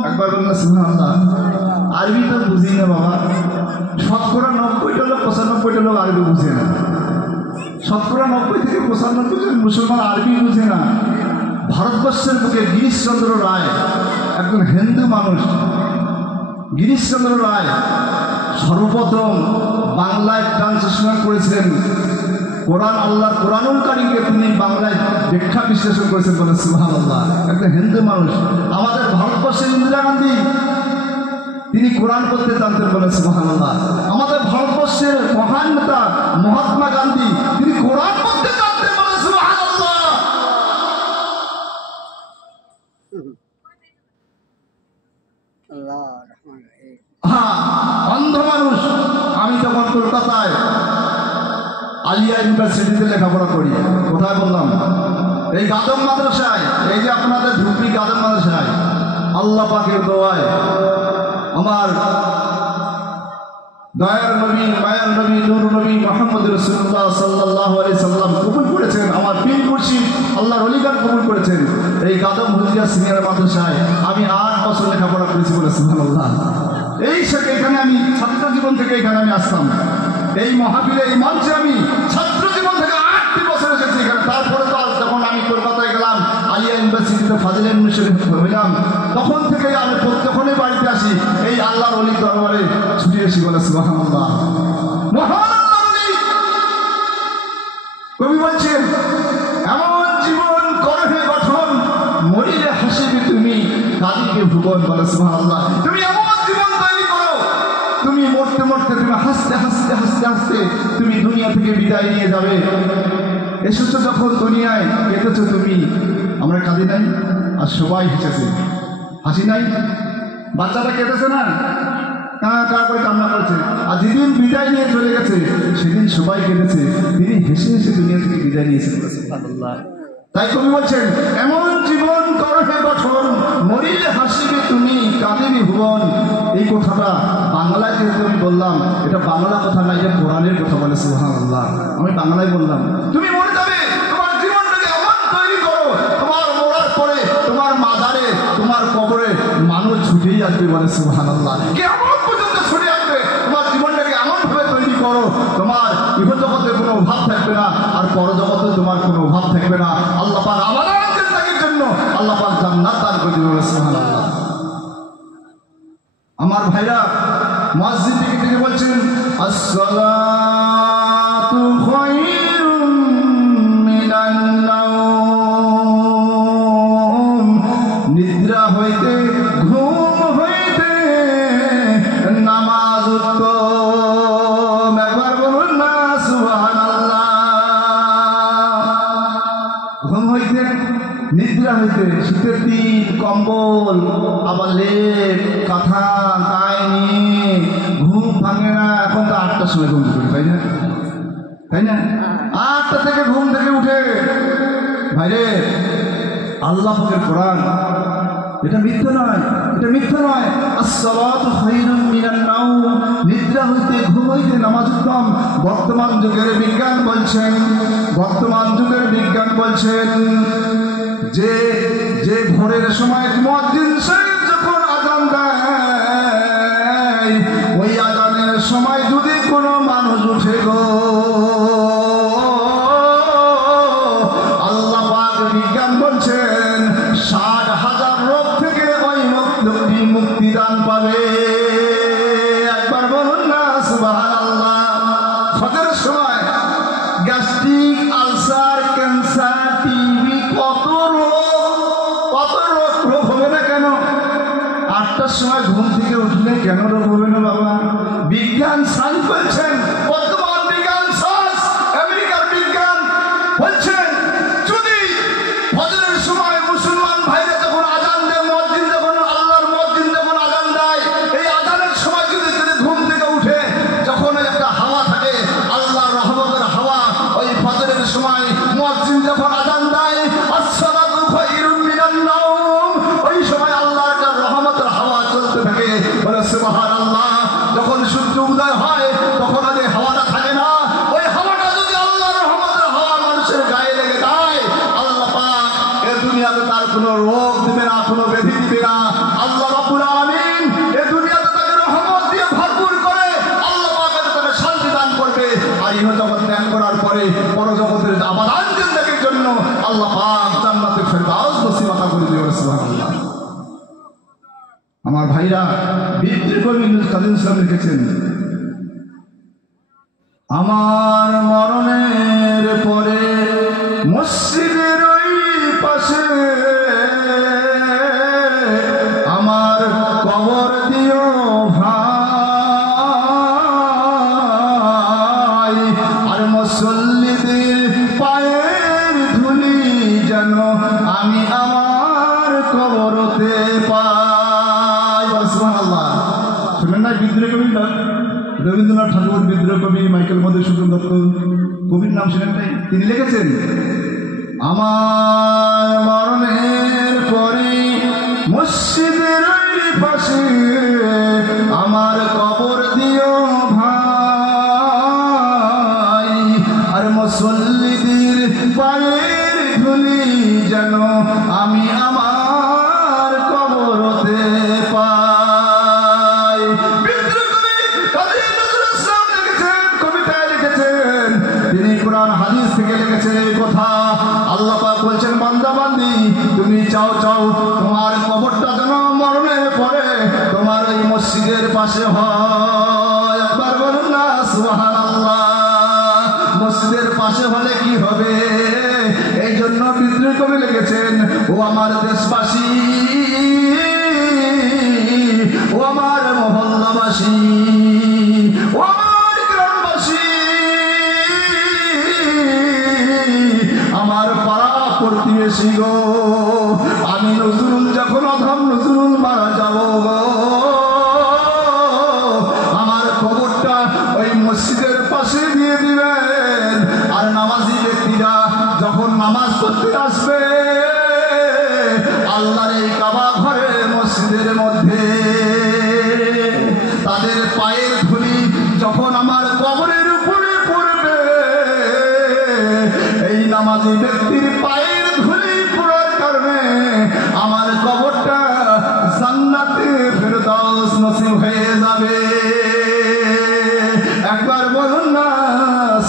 একবার বলুন সুবহানাল্লাহ। আরবি তো বুঝি না বাবা, শতকরা 90টা লোক 95টা লোক আরবি বুঝে না। শতকরা 90 থেকে 95 জন মুসলমান আরবি বুঝে না। ভারতবর্ষের বুকে গিরিশচন্দ্র রায়, একজন হিন্দু মানুষ, গিরিশচন্দ্র রায় সর্বপ্রথম বাংলায় ট্রান্সলেশন করেছিলেন কোরআন। আল্লাহ কোরআনুল কারীমকে তিনি বাংলায় ব্যাখ্যা বিশ্লেষণ করেছেন। বলে সুবহানাল্লাহ। একজন হিন্দু মানুষ। আমাদের ভারতবর্ষের ইন্দিরা গান্ধী, তিনি কোরআন পড়তে জানতেন। বলে সুবহানাল্লাহ। আমাদের ভারতবর্ষের মহান নেতা মহাত্মা গান্ধী, তিনি কোরআন পড়তে জানতেন। বলে সুবহানাল্লাহ। হ্যাঁ, অন্ধ মানুষ। আমি যখন কলকাতায় আলিয়া ইউনিভার্সিটিতে লেখাপড়া করি, কোথায় বললাম, এই গাদম মাদ্রাসায়, এই যে আপনাদের ধুপড়ি গাদম মাদ্রাসায়, আল্লাহ পাকের দোয়ায় আমার দয়ার নবী, মায়ার নবী, নূর নবী মুহাম্মদ রাসূলুল্লাহ সাল্লাল্লাহু আলাইহি সাল্লাম কবুল করেছেন। আমার পীর মুর্শিদ আল্লাহর ওলিগান কবুল করেছেন। এই গাদম হুজিয়া সিনিয়র মাদ্রাসায় আমি 8 বছর লেখাপড়া করেছি। বলে সুবহানাল্লাহ। এই থেকে এখানে আমি ছাত্র জীবন থেকে এখানে আমি আসতাম, এই মাহফিলে, এই মঞ্চে আমি ছাত্র জীবন থেকে 8টি বছর এসেছি এখানে। তারপরে তো যখন আমি কলকাতায় গেলাম, আলিয়া ইউনিভার্সিটিতে ফাজিল মুশরিফ হইলাম, তখন থেকে আমি যখনই বাড়িতে আসি এই আল্লাহর ওলির দরবারে ছুটে আসি। বলে সুবহানাল্লাহ। মহান আল্লাহর ওলি কবি বলছেন এমন জীবন করহে গঠন, মরিলে হাসিবে তুমি, কাঁদিবে ভুবন। বলে সুবহানাল্লাহ। তুমি এমন জীবন তৈরি করো, তুমি মরতে মরতে তুমি হাসতে হাসতে হাসতে হাসতে তুমি দুনিয়া থেকে বিদায় নিয়ে যাবে। এসেছো যখন দুনিয়ায়, কেঁদেছো তুমি, আমরা কাঁদি নাই? আর সবাই হেসেছে, হাসি নাই? বাচ্চাটা কেঁদেছে না, কাঁ করে কান্না করছে। আর যেদিন বিদায় নিয়ে চলে গেছে সেদিন সবাই কেঁদেছে, তিনি হেসে হেসে দুনিয়া থেকে বিদায় নিয়েছেন। তাই কবি বলছেন এমন জীবন করহে গঠন, মরিলে হাসিবে তুমি, কাঁদিবে ভুবন। এই কথাটা বাংলায় যেহেতু আমি বললাম, এটা বাংলা কথা না, এটা কোরআনের কথা। বলে সুবহানাল্লাহ। আমি বাংলায় বললাম, তুমি মরে যাবে, তোমার জীবনটাকে এমন তৈরি করো, তোমার মরার পরে তোমার মাজারে, তোমার কবরে মানুষ ছুটেই আসবে। বলে সুবহানাল্লাহ। কেমন পর্যন্ত ছুটে আসবে। তোমার জীবনটাকে এমন ভাবে তৈরি করো, তোমার ইহ জগতে কোনো অভাব থাকবে না, আর পরজগতে তোমার কোনো অভাব থাকবে না। আল্লাহ পাক আমাদের জিন্দেগির জন্য আল্লাহ পাক জান্নাত দান করে দিবেন। সুবহানাল্লাহ। আমার ভাইরা, মুয়াজ্জিন থেকে বলছেন আসসালাতু খায়রুম মিনান নাওম। নিদ্রা হইতে ঘুম হইতে নামাজ উত্তম। একবার বলুন না সুবহানাল্লাহ। ঘুম হইতে, নিদ্রা হইতে, শীতের দিন কম্বল, আবার লেপ কাঁথা গায়ে নিয়ে ঘুম ভাঙে না। এখন তো 8টার সময় ঘুম থেকে, তাই না? তাই না? 8টা থেকে ঘুম থেকে উঠে ভাইরে আল্লাহ পাকের কোরআন, এটা মিথ্যা নয়, এটা মিথ্যা নয়। আসসালাতু খায়রুম মিনান নাওম, নিদ্রা হইতে ঘুম হইতে নামাজ উত্তম। বর্তমান যুগের বিজ্ঞান বলছেন, বর্তমান যুগের বিজ্ঞান বলছেন যে যে ভোরের সময় মুয়াজ্জিন সাহেব যখন আযান দেয়, ওই আযানের সময় যদি কোনো মানুষ উঠে গো, আল্লাহ পাক বিজ্ঞান বলছেন 60,000 রোগ থেকে ওই লোকটি মুক্তিদান পাবে। একবার বলুন না সুবহানাল্লাহ। ফজরের সময় গ্যাস্ট্রিক, আলসার, ক্যান্সার, টিবি, কত রোগ হবে না কেন? 8টার সময় ঘুম থেকে উঠলে কেন রোগ হবে না বাবা? বিজ্ঞান সায়েন্স বলছেন, বর্তমান বিজ্ঞান সায়েন্স, আমেরিকার বিজ্ঞান বলছেন যদি ফজরের সময় মুসলমান ভাইরা যখন আযান দেয়, মুয়াজ্জিন যখন, আল্লাহর মুয়াজ্জিন যখন আযান দেয়, এই আযানের সময় যদি ঘুম থেকে উঠে যখন একটা হাওয়া থাকে, আল্লাহর রহমতের হাওয়া, ওই ফজরের সময় মুয়াজ্জিন যখন আযান দেয়, আসসালাতু খায়রুম মিনান নাওম, ওই সময় আল্লাহর একটা রহমতের হাওয়া চলতে থাকে। বলে সুবহানাল্লাহ। যখন সূর্য উদয় হয় তখন আর এই হাওয়াটা থাকে না। ওই হাওয়াটা যদি আল্লাহর রহমতের হাওয়া মানুষের গায়ে লেগে যায়, আল্লাহ পাক এই দুনিয়াতে তার কোনো রোগ দিবে না, কোনো ব্যাধি দিবে না। আল্লাহ রাব্বুল আলামিন এই দুনিয়াতে তাকে রহমত দিয়ে ভরপুর করে আল্লাহ পাক তাকে শান্তি দান করবে। আর ইহ জগৎ ত্যাগ করার পরে পরজগতের আবাদান জিন্দেগির জন্য আল্লাহ পাক জান্নাতুল ফেরদাউস নসিব আতা করে দিবেন। সুবহানাল্লাহ। আমার ভাইরা, বিদ্রোহী কবি নজরুল কাজী ইসলাম লিখেছেন, আমার মরণের পরে মসজিদের ওই পাশে আমার কবর দিও ভাই, আর মুসল্লিদের পায়ের ধুলি যেন আমি আমার কবরতে পাই। সুবহানাল্লাহ। শুনেন না বিদ্রোহী কবি রবীন্দ্রনাথ ঠাকুর, বিদ্রোহী কবি মাইকেল মধুসূদন দত্ত, কবির নাম শুনেন নাই? তিনি লিখেছেন, আমার মরণের পরে মসজিদের ওই পাশে আমার কবর দিও ভাই, আর মুসল্লিদের পায়ের ধুলি যেন আমি আমার কবরতে পাই। তিনি কোরআন হাদিস থেকে লিখেছেন এই কথা। আল্লাহ পাক বলছেন, বান্দা বান্দি তুমি চাও তোমার কবরটা যেন মরণের পরে তোমার এই মসজিদের পাশে হয়। একবার বলুন না সুবহানাল্লাহ। মসজিদের পাশে হলে কি হবে? এই জন্য বিদ্রোহী কবি লিখেছেন, ও আমার দেশবাসী, ও আমার মহল্লাবাসী, ও আমার গ্রামবাসী, আমার পাড়া প্রতিবেশী গো, আমি নজরুল যখন অধম নজরুল মারা যাব গো, আমার খবরটা ওই মসজিদের পাশে দিয়ে দিবেন। আর নামাজি ব্যক্তিরা যখন নামাজ পড়তে আসবে আল্লাহর এই কাবা ঘরে মসজিদের মধ্যে, তাদের পায়ের ধুলি যখন আমার কবরের উপরে পড়বে, এই নামাজি ব্যক্তির পায়ের ধুলি পড়ার কারণে আমার কবরটা জান্নাতে ফেরদাউস নসিব হয়ে যাবে। একবার বলুন না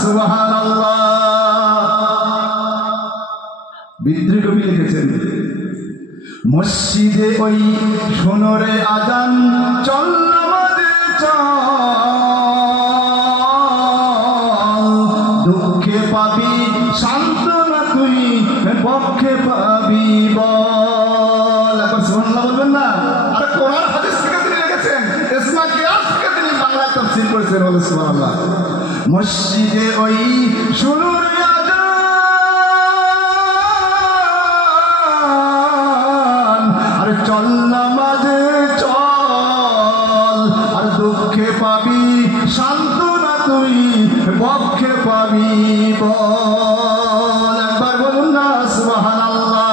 সুবহানাল্লাহ। বিদ্রোহী কবি লিখেছেন, মসজিদে ওই সোনরে আজান চল আমাদের চল, দুঃখে পাবি সান্ত্বনা তুই, পক্ষে পাবি বল। একবার সুবহানাল্লাহ বলবেন না? মিছিল করেছেন, বলে সুবহানাল্লাহ। মসজিদে ওই শুনুর আজান, আর চল নামাজে চল, আর দুঃখে পাবি সান্ত্বনা তুই, পক্ষে পাবি বল। একবার বলুন না সুবহানাল্লাহ।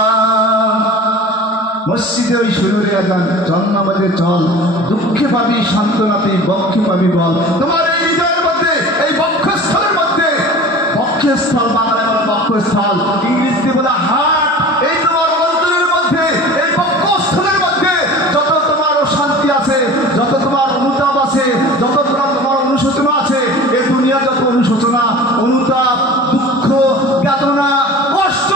মসজিদে ওই শুনুরে আজান, চল নামাজে চল, দুঃখে পাবি সান্ত্বনা তুই, পক্ষে পাবি বল। তোমার এই হৃদয়ের মধ্যে, এই বক্ষস্থলের মধ্যে, বক্ষস্থল বাংলায় বলে বক্ষস্থল, ইংরেজিতে বলে হার্ট, এই তোমার অন্তরের মধ্যে, এই বক্ষস্থলের মধ্যে যত তোমার অশান্তি আছে, যত তোমার অনুতাপ আছে, যত তোমার অনুশোচনা আছে, এই দুনিয়া যত অনুশোচনা, অনুতাপ, দুঃখ, বেদনা, কষ্ট,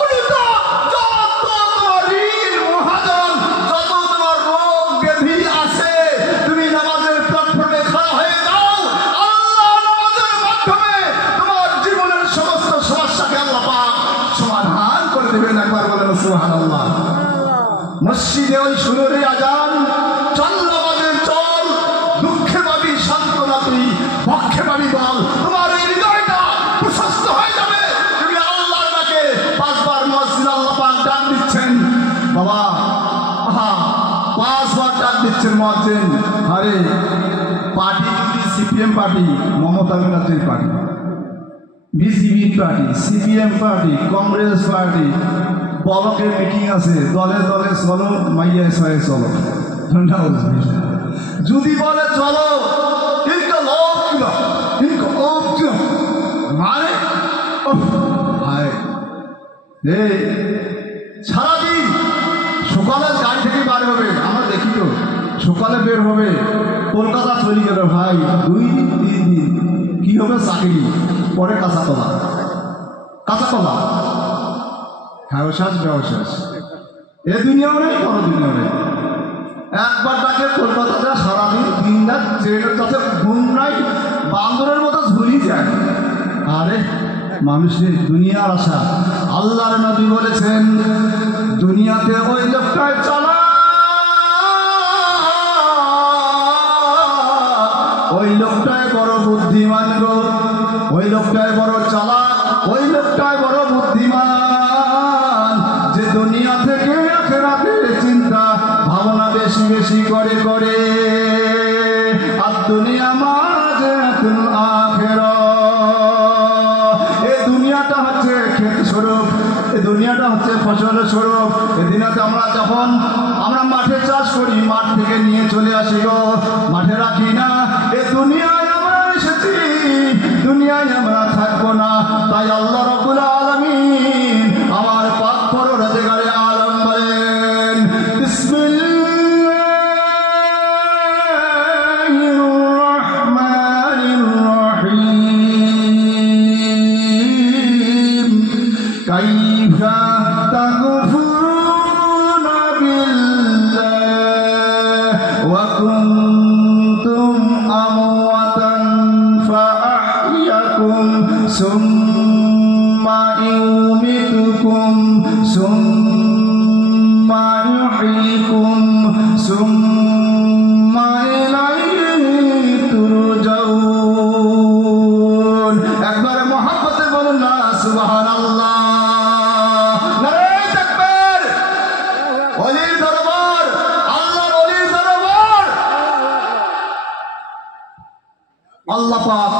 অনুতাপ, যত তোমার ঋণ মহাজন, যত তোমার রোগ ব্যাধি আছে, তুমি নামাজের প্ল্যাটফর্মে খাড়া হয়ে যাও। আল্লাহ নামাজের মাধ্যমে তোমার জীবনের সমস্ত সমস্যাকে আল্লাহ পাক সমাধান করে দেবেন। একবার বলেন সুবহানাল্লাহ। মসজিদে ওই শুনুরে আজান, চল নামাজে চল, দুঃখে পাবি সান্ত্বনা তুই, পক্ষে পাবি বল। তোমার এই হৃদয়টা প্রশস্ত হয়ে যাবে। তুমি আল্লাহর ডাকে 5 বার মসজিদ আল্লাহ পাক ডাক দিচ্ছেন বাবা, আহা 5 বার ডাক দিচ্ছেন মুয়াজ্জিন। আরে পার্টি যদি সিপিএম পার্টি, মমতা ব্যানার্জির party, BJP party, CPM party, Congress party, বলকের মিটিং আছে, দলে দলে চলো, মাইয়া সয়ে চলো, যদি বলে চলো, ইনকা লোক ইনকা মানে সারাদিন সকালে গাড়ি থেকে বার হবে, আমরা দেখি তো সকালে বের হবে, কলকাতা চলে গেল ভাই, 2 দিন 3 দিন কি হবে চাকরি, পরে কাঁচাতলা, কাঁচাতলা, ব্যবসাস এ দুনিয়াও নেই, বড় দুনিয়াও নেই। একবার ডাকে কলকাতাতে সারাদিন 3 রাত ট্রেনের কাছে ঘুম নাই, বান্দরের মতো ঝুলি যায়। আরে মানুষের দুনিয়ার আশা, আল্লাহর নবী বলেছেন দুনিয়াতে ওই লোকটায় চালা, ওই লোকটায় বড় বুদ্ধিমান গো, ওই লোকটায় বড় চালাক, ওই লোকটায় বড় বুদ্ধিমান, যে দুনিয়া থেকে আখিরাতের চিন্তা ভাবনা বেশি বেশি করে করে। আর দুনিয়া মাঝাতুল আখিরাহ, এই দুনিয়াটা হচ্ছে ক্ষেত স্বরূপ, এই দুনিয়াটা হচ্ছে ফসল স্বরূপ। এই দিনাতে আমরা যখন আমরা মাঠে চাষ করি, মাঠ থেকে নিয়ে চলে আসি গো, মাঠে রাখি না। এই দুনিয়ায় আমরা এসেছি, দুনিয়ায় আমরা থাকবো না। তাই আল্লাহ রাব্বুল আলামিন আমার পাক পরওয়ারদিগারে আলম বলেন বিসমিল্লাহির রহমানির রহিম। কাইফা তাগফুরুনা বিল্লাহি ওয়া কুনতুম আমওয়াতান ফাআহইয়াকুম সুম্মা ইউমিতুকুম সুম্মা ইউহয়িকুম সুম্মা ইলাইহি তুরজাউন। একবার মহব্বতে বলুন না সুবহানাল্লাহ। নারে তাকবীর। ওলির দরবার, আল্লাহর ওলির দরবার। আল্লাহ পাক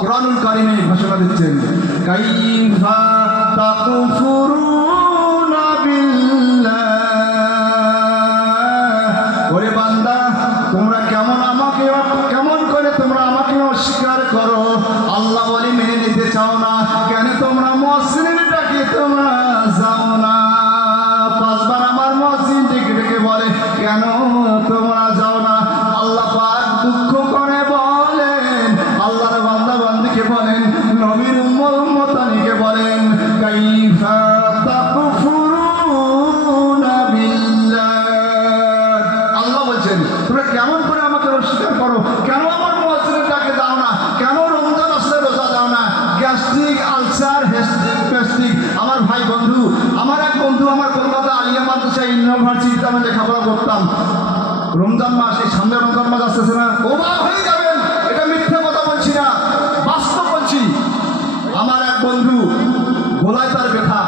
কুরআনুল কারীমে ঘোষণা দিচ্ছেন কাইফা তাকফুরুনা বিল্লাহ। ওরে বান্দা, তোমরা কেমন করে তোমরা আমাকে অস্বীকার করো। আল্লাহ বলে মেনে নিতে চাও না কেন? তোমরা মুয়াজ্জিনের ডাকে তোমরা যাও না। 5 বার আমার মুয়াজ্জিন ডেকে ডেকে বলে কেন তোমরা যাও না? আল্লাহ পাক দুঃখ করে বলেন, আল্লাহর বান্দা বান্দিকে বলেন, নবীর উম্মতানিকে বলেন কাইফা তাকফুরুনা বিল্লাহ। আল্লাহ বলছেন তোমরা কেমন করে আমাকে অস্বীকার করো, কেন আমার মুয়াজ্জিনের ডাকে যাও না, কেন রমজান আসলে রোজা দাও না? Gastric, ulcer, gastric. আমার ভাই বন্ধু, আমার এক বন্ধু, আমার কলকাতা আলিয়া মাদ্রাসা ইউনিভার্সিটিতে আমি লেখাপড়া করতাম। রমজান মাস, এই সামনে রমজান মাস আসতেছে না, অবাক হয়ে যাবেন বলছি না, বাস্তব বলছি। আমার এক বন্ধু গলায় তার ব্যথা,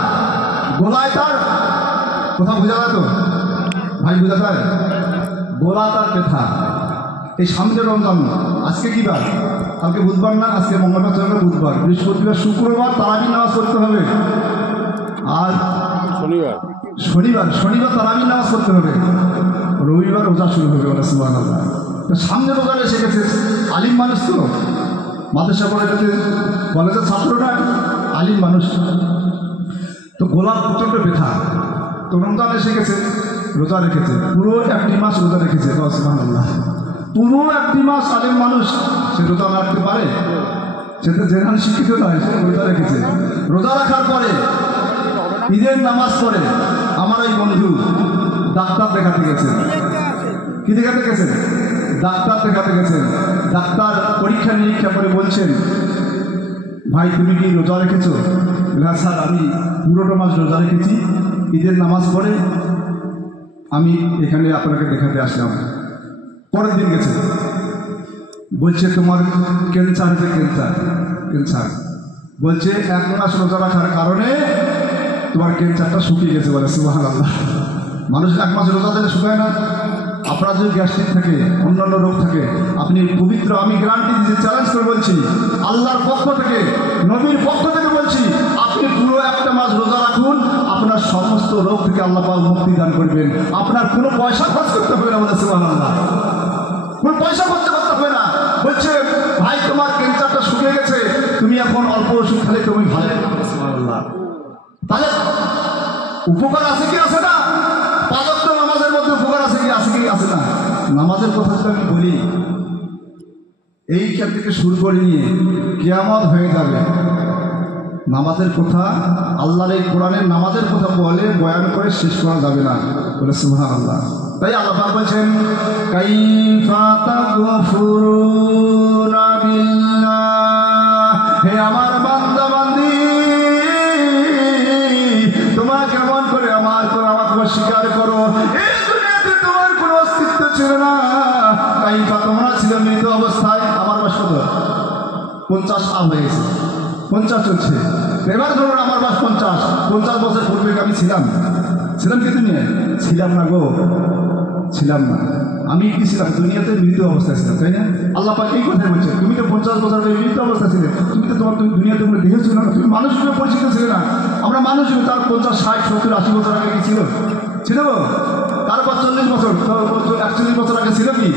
গলায় তার কোথাও বোঝা যায় তো ভাই, বোঝা যায়? গলা তার ব্যথা। এই সামনে রমজান, আজকে কি বার? কালকে বুধবার না? আজকে মঙ্গলবার, চলবে বুধবার, বৃহস্পতিবার, শুক্রবার তারাবি নামাজ পড়তে হবে। আর শনিবার তারাবি নামাজ পড়তে হবে। রবিবার রোজা শুরু হবে। বলে সুবহানাল্লাহ। সামনে রোজা এসে গেছে। আলিম মানুষ তো, মাদ্রাসা পড়াতে কলেজের ছাত্র না, আলিম মানুষ। তো গোলাপ প্রচণ্ড ব্যথা। তো রমজান এসে গেছে, রোজা রেখেছে, পুরো 1 মাস রোজা রেখেছে। সুবহানাল্লাহ। পুরো 1 মাস আলিম মানুষ, সে রোজা রাখতে পারে? সে তো জেনারেল শিক্ষিত নয়, সে রোজা রেখেছে। রোজা রাখার পরে ঈদের নামাজ পড়ে আমার এই বন্ধু ডাক্তার দেখাতে গেছেন। কি দেখাতে গেছেন? ডাক্তার দেখাতে গেছেন। ডাক্তার পরীক্ষা নিরীক্ষা করে বলছেন, ভাই তুমি কি রোজা রেখেছো? না স্যার, আমি পুরোটা মাস রোজা রেখেছি, ঈদের নামাজ পড়ে আমি এখানে আপনাকে দেখাতে আসলাম। পরের দিন গেছে, বলছে তোমার ক্যান্সার হয়েছে। ক্যান্সার বলছে 1 মাস রোজা রাখার কারণে তোমার ক্যান্সারটা শুকিয়ে গেছে। বলে সুবহানাল্লাহ। মানুষ 1 মাস রোজা দিলে শুকায় না? আপনার যদি গ্যাস্ট্রিক থাকে, অন্যান্য রোগ থাকে, আপনি পবিত্র, আমি গ্যারান্টি দিচ্ছি, চ্যালেঞ্জ করে বলছি, আল্লাহর পক্ষ থেকে, নবীর পক্ষ থেকে বলছি, আপনি পুরো 1 মাস রোজা রাখুন, আপনার সমস্ত রোগ থেকে আল্লাহ পাক মুক্তি দান করবেন। আপনার কোনো পয়সা খরচ করতে হবে না। বলে সুবহানাল্লাহ। কোনো পয়সা খরচ করতে হবে না। বলছে ভাই তোমার ক্যান্সারটা শুকিয়ে গেছে, তুমি এখন অল্প ওষুধ খেলে তুমি ভালো। সুবহানাল্লাহ। তাহলে উপকার আছে কি আছে না? 5 ওয়াক্ত নামাজের মধ্যে উপকার আছে কি আছে না? নামাজের কথা যদি আমি বলি, এই ক্ষেত্র থেকে শুরু করে নিয়ে কিয়ামত হয়ে যাবে। নামাজের কথা, আল্লাহর এই কোরআনের নামাজের কথা বলে বয়ান করে শেষ করা যাবে না। বলে সুবহানাল্লাহ। তাই আল্লাহ পাক বলছেন, কাইফা তাগফুরুনা বিল্লাহ, হে আমার বান্দা বান্দি, তোমরা কেমন করে আমার আমাকে স্বীকার করো? এই দুনিয়াতে তোমার কোনো অস্তিত্ব ছিল না। কাইফা, তোমরা ছিল মৃত অবস্থায়। আমার বয়স কত? 50 আপ হয়ে গেছে, 50 চলছে। এবার ধরুন আমার বয়স 50 বছর পূর্বে আমি ছিলাম কি দুনিয়ায়? ছিলাম না গো, ছিলাম না। আমি কি ছিলাম? দুনিয়াতে মৃত অবস্থায় ছিলাম, তাই না? আল্লাহ পাক এই কথাই বলছে, তুমি তো 50 বছর মৃত অবস্থায় ছিলে, তুমি তো তোমার দুনিয়াতে কোনো দেহ ছিল না, তুমি মানুষ হিসেবে পরিচিত ছিলে না। আমরা মানুষ তার 50, 60, 70, 80 বছর আগে কি ছিল? গো? তারপর 40 বছর, 41 বছর আগে ছিল কি?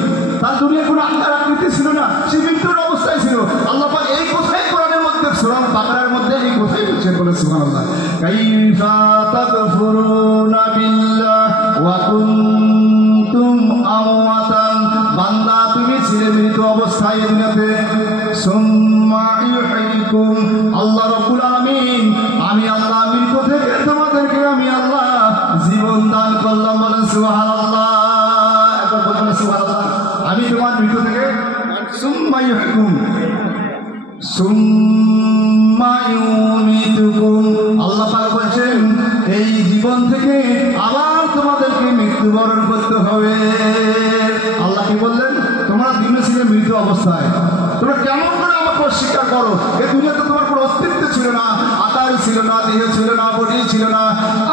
তার দুনিয়ার কোনো আকার আকৃতি ছিল না, সে মৃত্যুর অবস্থায় ছিল। আল্লাহ পাক এই কথাই কোরআনের মধ্যে, সূরা বাকারার মধ্যে এই কথাই বলছেন। বলে সুবহানাল্লাহ। কাইফা তাগফুরুনা বিল্লাহ ওয়া কুনতুম আমওয়াতান, বান্দা তুমি ছিলে মৃত অবস্থায় দুনিয়াতে। সুম্মা ইউহয়িকুম, আল্লাহ রাব্বুল আলামিন, আমি আল্লাহ মৃত থেকে তোমাদেরকে আমি আল্লাহ জীবন দান করলাম। বলে সুবহানাল্লাহ। একবার বলুন সুবহানাল্লাহ। আমি তোমার মৃত থেকে, সুম্মা ইউহয়িকুম সুম্মা ইউমিতুকুম, আল্লাহ পাক বলছেন এই জীবন থেকে আবার তোমাদেরকে মৃত্যুবরণ করতে হবে। আল্লাহ কি বললেন? তোমরা দিনে ছিলে মৃত অবস্থায়, তোমরা কেমন করে আমাকে অস্বীকার করো? এই দুনিয়াতে তোমার কোনো অস্তিত্ব ছিল না, আকার ছিল না, দেহ ছিল না, বডি ছিল না।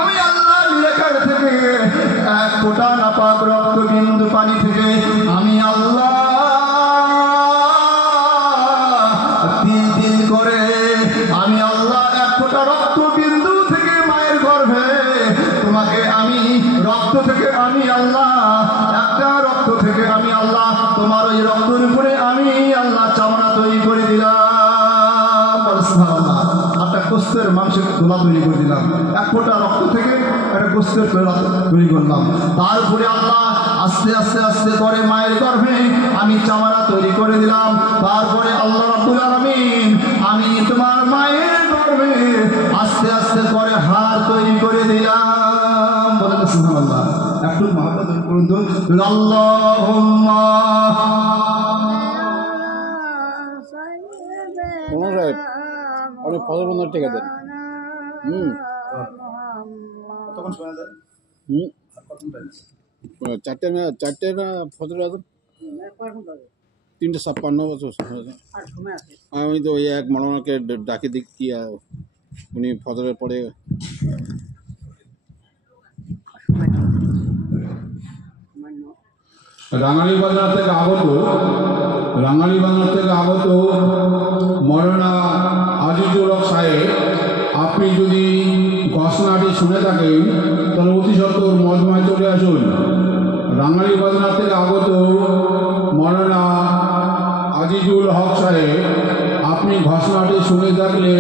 আমি আল্লাহ নিরাকার থেকে 1 ফোঁটা নাপাক রক্ত বিন্দু পানি থেকে আমি আল্লাহ তিল করে, আমি আল্লাহ 1 ফোঁটা রক্ত বিন্দু থেকে মায়ের গর্ভে তোমাকে আমি রক্ত থেকে আমি আল্লাহ, একটা রক্ত থেকে আমি আল্লাহ তোমার ওই রক্তের উপরে আমি আল্লাহ চামড়া তৈরি করে দিলাম। সুবহানাল্লাহ। একটা গোস্তের মাংসের গোলা তৈরি করে দিলাম, 1 ফোঁটা রক্ত থেকে একটা গোস্তের তৈরি করলাম। তারপরে আল্লাহ আস্তে আস্তে আস্তে করে মায়ের গর্ভে আমি চামড়া তৈরি করে দিলাম। তারপরে আল্লাহ রাব্বুল আলামিন আমি তোমার মায়ের গর্ভে আস্তে আস্তে করে হাড় তৈরি করে দিলাম। বলেন সুবহানাল্লাহ। একটু মহব্বত করুন তো, আল্লাহুম্মা অনেক ফজর বন্ধ টেকে দেন। কতক্ষণ শোনা যায়? 4টে ফজর আজান, 356 বছর আমি তো ওই এক মৌলানাকে ডাকে দেখি উনি ফজরের পরে রাঙালি বাজার থেকে আগত মৌলানা আজিজুল হক সাহেব, আপনি যদি ঘোষণাটি শুনে থাকেন তাহলে অতি সত্বর মজমায় চলে আসুন। রাঙালি বাজার থেকে আগত মৌলানা আজিজুল হক সাহেব, আপনি ঘোষণাটি শুনে থাকলে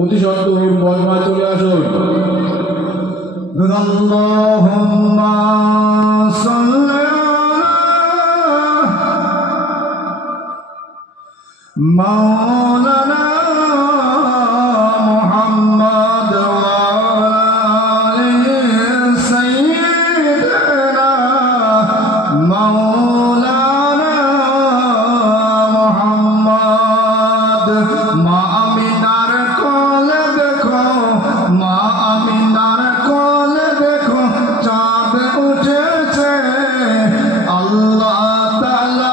অতি সত্বর মজমায় চলে আসুন। আল্লাহুম্মা সাল্লি মাওলানা মুহাম্মদ ওয়া আলি সাইয়্যিদিনা মাওলানা মুহাম্মদ। মা আমিনার কোলে দেখো, মা আমিনার কোলে দেখো চাঁদ উঠেছে, আল্লাহ তাআলা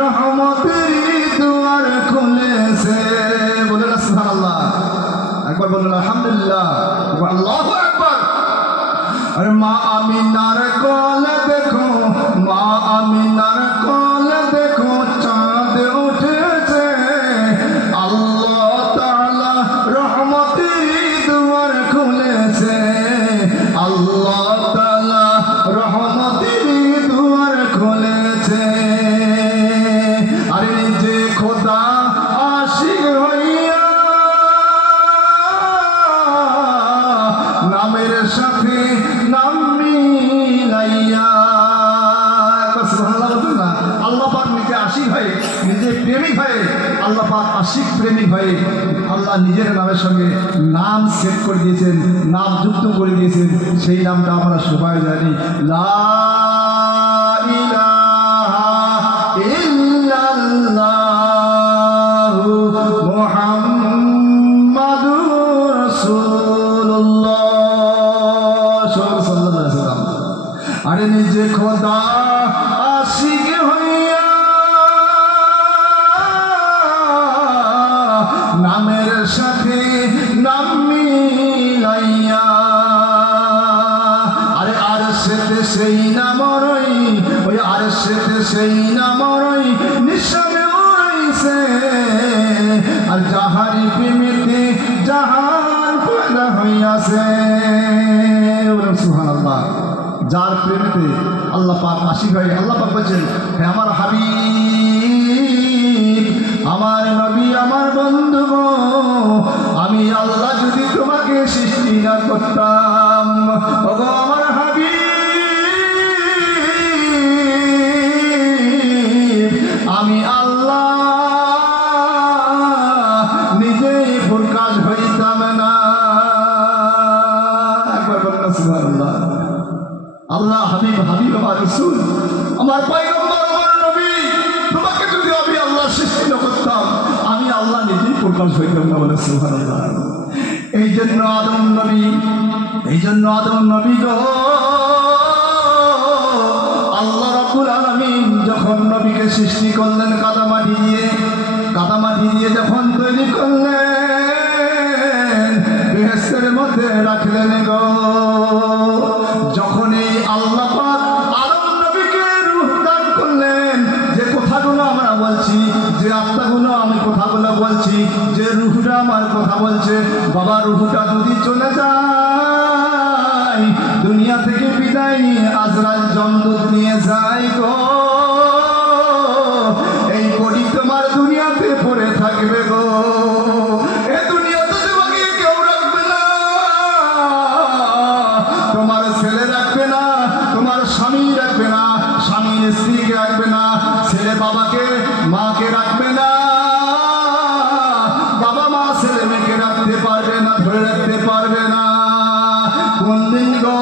রহমতের দুয়ার খুলেছে। বলেন সুবহানাল্লাহ, একবার বলুন আলহামদুলিল্লাহ, আল্লাহু আকবার। আর মা আমিনার কোলে দেখো, মা আমিনার কোলে দেখো চাঁদ উঠেছে, আল্লাহ তাআলা রহমতের দুয়ার খুলেছে, আল্লাহ তাআলা রহমতের দুয়ার খুলেছে। আরে যে খোদা আশিক হইয়া নামের সাথে নাম মিলাইয়া, সুবহানাল্লাহ বলুন না। আল্লাহ পাক নিজে আশিক হয়ে, নিজে প্রেমিক হয়ে, আল্লাহ পাক আশিক প্রেমিক হয়ে আল্লাহ নিজের নামের সঙ্গে নাম সেট করে দিয়েছেন, নাম যুক্ত করে দিয়েছেন। সেই নামটা আমরা সবাই জানি, লা ইলাহা ইল্লাল্লাহু মুহাম্মাদুর রাসূলুল্লাহ সাল্লাল্লাহু আলাইহি ওয়াসাল্লাম। আরে নিজে খোদা আশিক হইয়া নামের সাথে নাম মিলাইয়া, আরে আরশেতে সেই নাম রই, ওই আরশেতে সেই নাম রই নিঃসনে উড়াইছে, আর যাহারি প্রেমেতে জাহান পয়দা হইয়াছে। সুবহানাল্লাহ, যার প্রেমেতে আল্লাহ পাক আশিক হয়, আল্লাহ পাক বলছেন, হে আমার হাবিব, আমার নবী, আমার বন্ধু গো, আমি আল্লাহ যদি তোমাকে সৃষ্টি না করতাম, ওগো আমার হাবিব, আমি আল্লাহ নিজেই প্রকাশ হইতাম না। একবার বলুন সুবহানাল্লাহ। আল্লাহ হাবিব, হাবিব আমার রাসূল, আমার পয়গম্বর, আমার নবী, তোমাকে যদি আমি আল্লাহ সৃষ্টি না করতাম, আমি আল্লাহ নিজেই প্রকাশ হইতাম না। বলে সুবহানাল্লাহ। এই জন্য আদম নবী গো, আল্লাহ রাব্বুল আলামিন যখন নবীকে সৃষ্টি করলেন কাদামাটি দিয়ে যখন তৈরি করলেন, বেহেশতের মধ্যে রাখলেন গো। যখন এই আল্লাহ পাক আদম নবীকে রূহ দান করলেন, যে কথাগুলো আমরা বলছি, যে আত্মাগুলো আমি কথাগুলো বলছি, যে রূহটা আমার কথা বলছে, বাবা রূহটা যদি চলে যায়, দুনিয়া থেকে বিদায় নিয়ে আজরাইল জমদূত নিয়ে যায় গো, এই বডি তোমার দুনিয়াতে পড়ে থাকবে গো। এ দুনিয়াতে তোমাকে কেউ রাখবে না, তোমার ছেলে রাখবে না, তোমার স্বামী রাখবে না, স্বামী স্ত্রীকে রাখবে না, ছেলে বাবাকে মাকে রাখবে না, বাবা মা ছেলে মেয়েকে রাখতে পারবে না, ধরে রাখতে পারবে না। কোন দিন গো?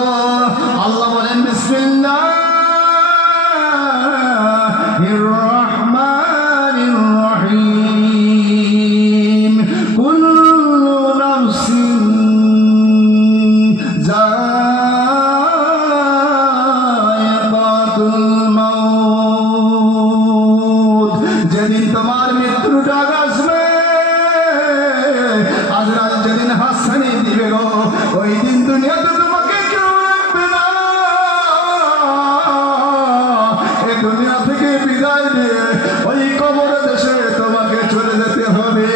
আল্লাহ বলেন বিসমিল্লাহির রহমানির রহিম, কুল্লু নাফসিন যায়িকাতুল মাউত, বিদায় নিয়ে ওই কবর দেশে তোমাকে চলে যেতে হবে।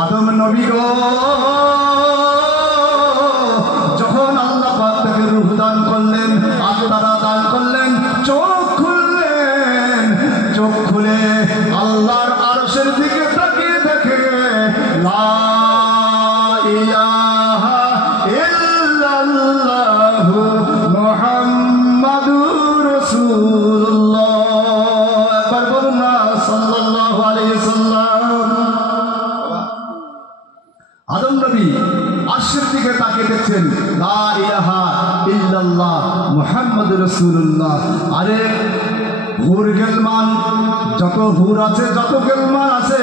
আদম নবী গো যখন আল্লাহ পাক তাকে রূহ দান করলেন, আত্মারা দান করলেন, চোখ খুললেন, চোখ খুলে আল্লাহর আরশের দিকে তাকিয়ে দেখে লা ইলাহা ইল্লাল্লাহু মুহাম্মাদুর রাসূলুল্লাহ। একবার বলুন না সাল্লাল্লাহু আলাইহি সাল্লাম। আদম নবী আরশের দিকে তাকিয়ে দেখছেন লা ইলাহা ইল্লাল্লাহ মুহাম্মাদুর রাসূলুল্লাহ। আরে হুর গেলমান যত হুর আছে, যত গেলমান আছে,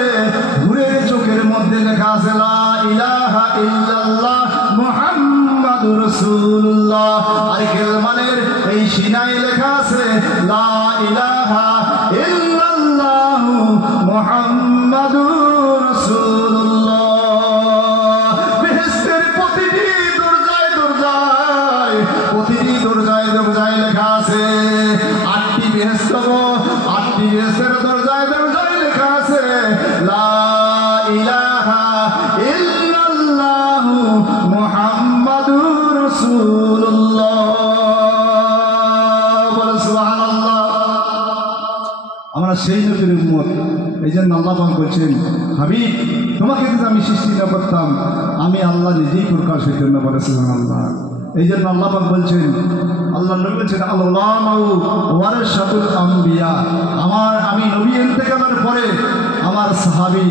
হুরের চোখের মধ্যে লেখা আছে লা ইলাহা ইল্লাল্লাহ মুহাম্মাদুর রাসূলুল্লাহ। আর গেলমানের এই সিনায় লেখা আছে লা ইলাহা ইল্লাল্লাহ মুহাম্মাদুর রাসূলুল্লাহ। বেহেশতের প্রতিটি দরজায় দরজায়, প্রতিটি দরজায় দরজায় লেখা আছে। আটটি বেহেশত, আটটি বেহেশতের দরজায় দরজায় লেখা আছে লা ইলাহা ইল্লাল্লাহু মুহাম্মাদুর রাসূলুল্লাহ। বলো সুবহানাল্লাহ। আমরা সেই নবীর উম্মত। এই জন্য আল্লাহ পাক বলছেন হাবিব তোমাকে যদি আমি সৃষ্টি না করতাম আমি আল্লাহ নিজেই প্রকাশ হইতেন না। বলে সুবহানাল্লাহ। এই জন্য আল্লাহ পাক বলছেন, আল্লাহ নবী বলছেন আল্লাহু ওয়ারাসাতুল আম্বিয়া। আমি নবী ইন্তেকালের পরে আমার সাহাবী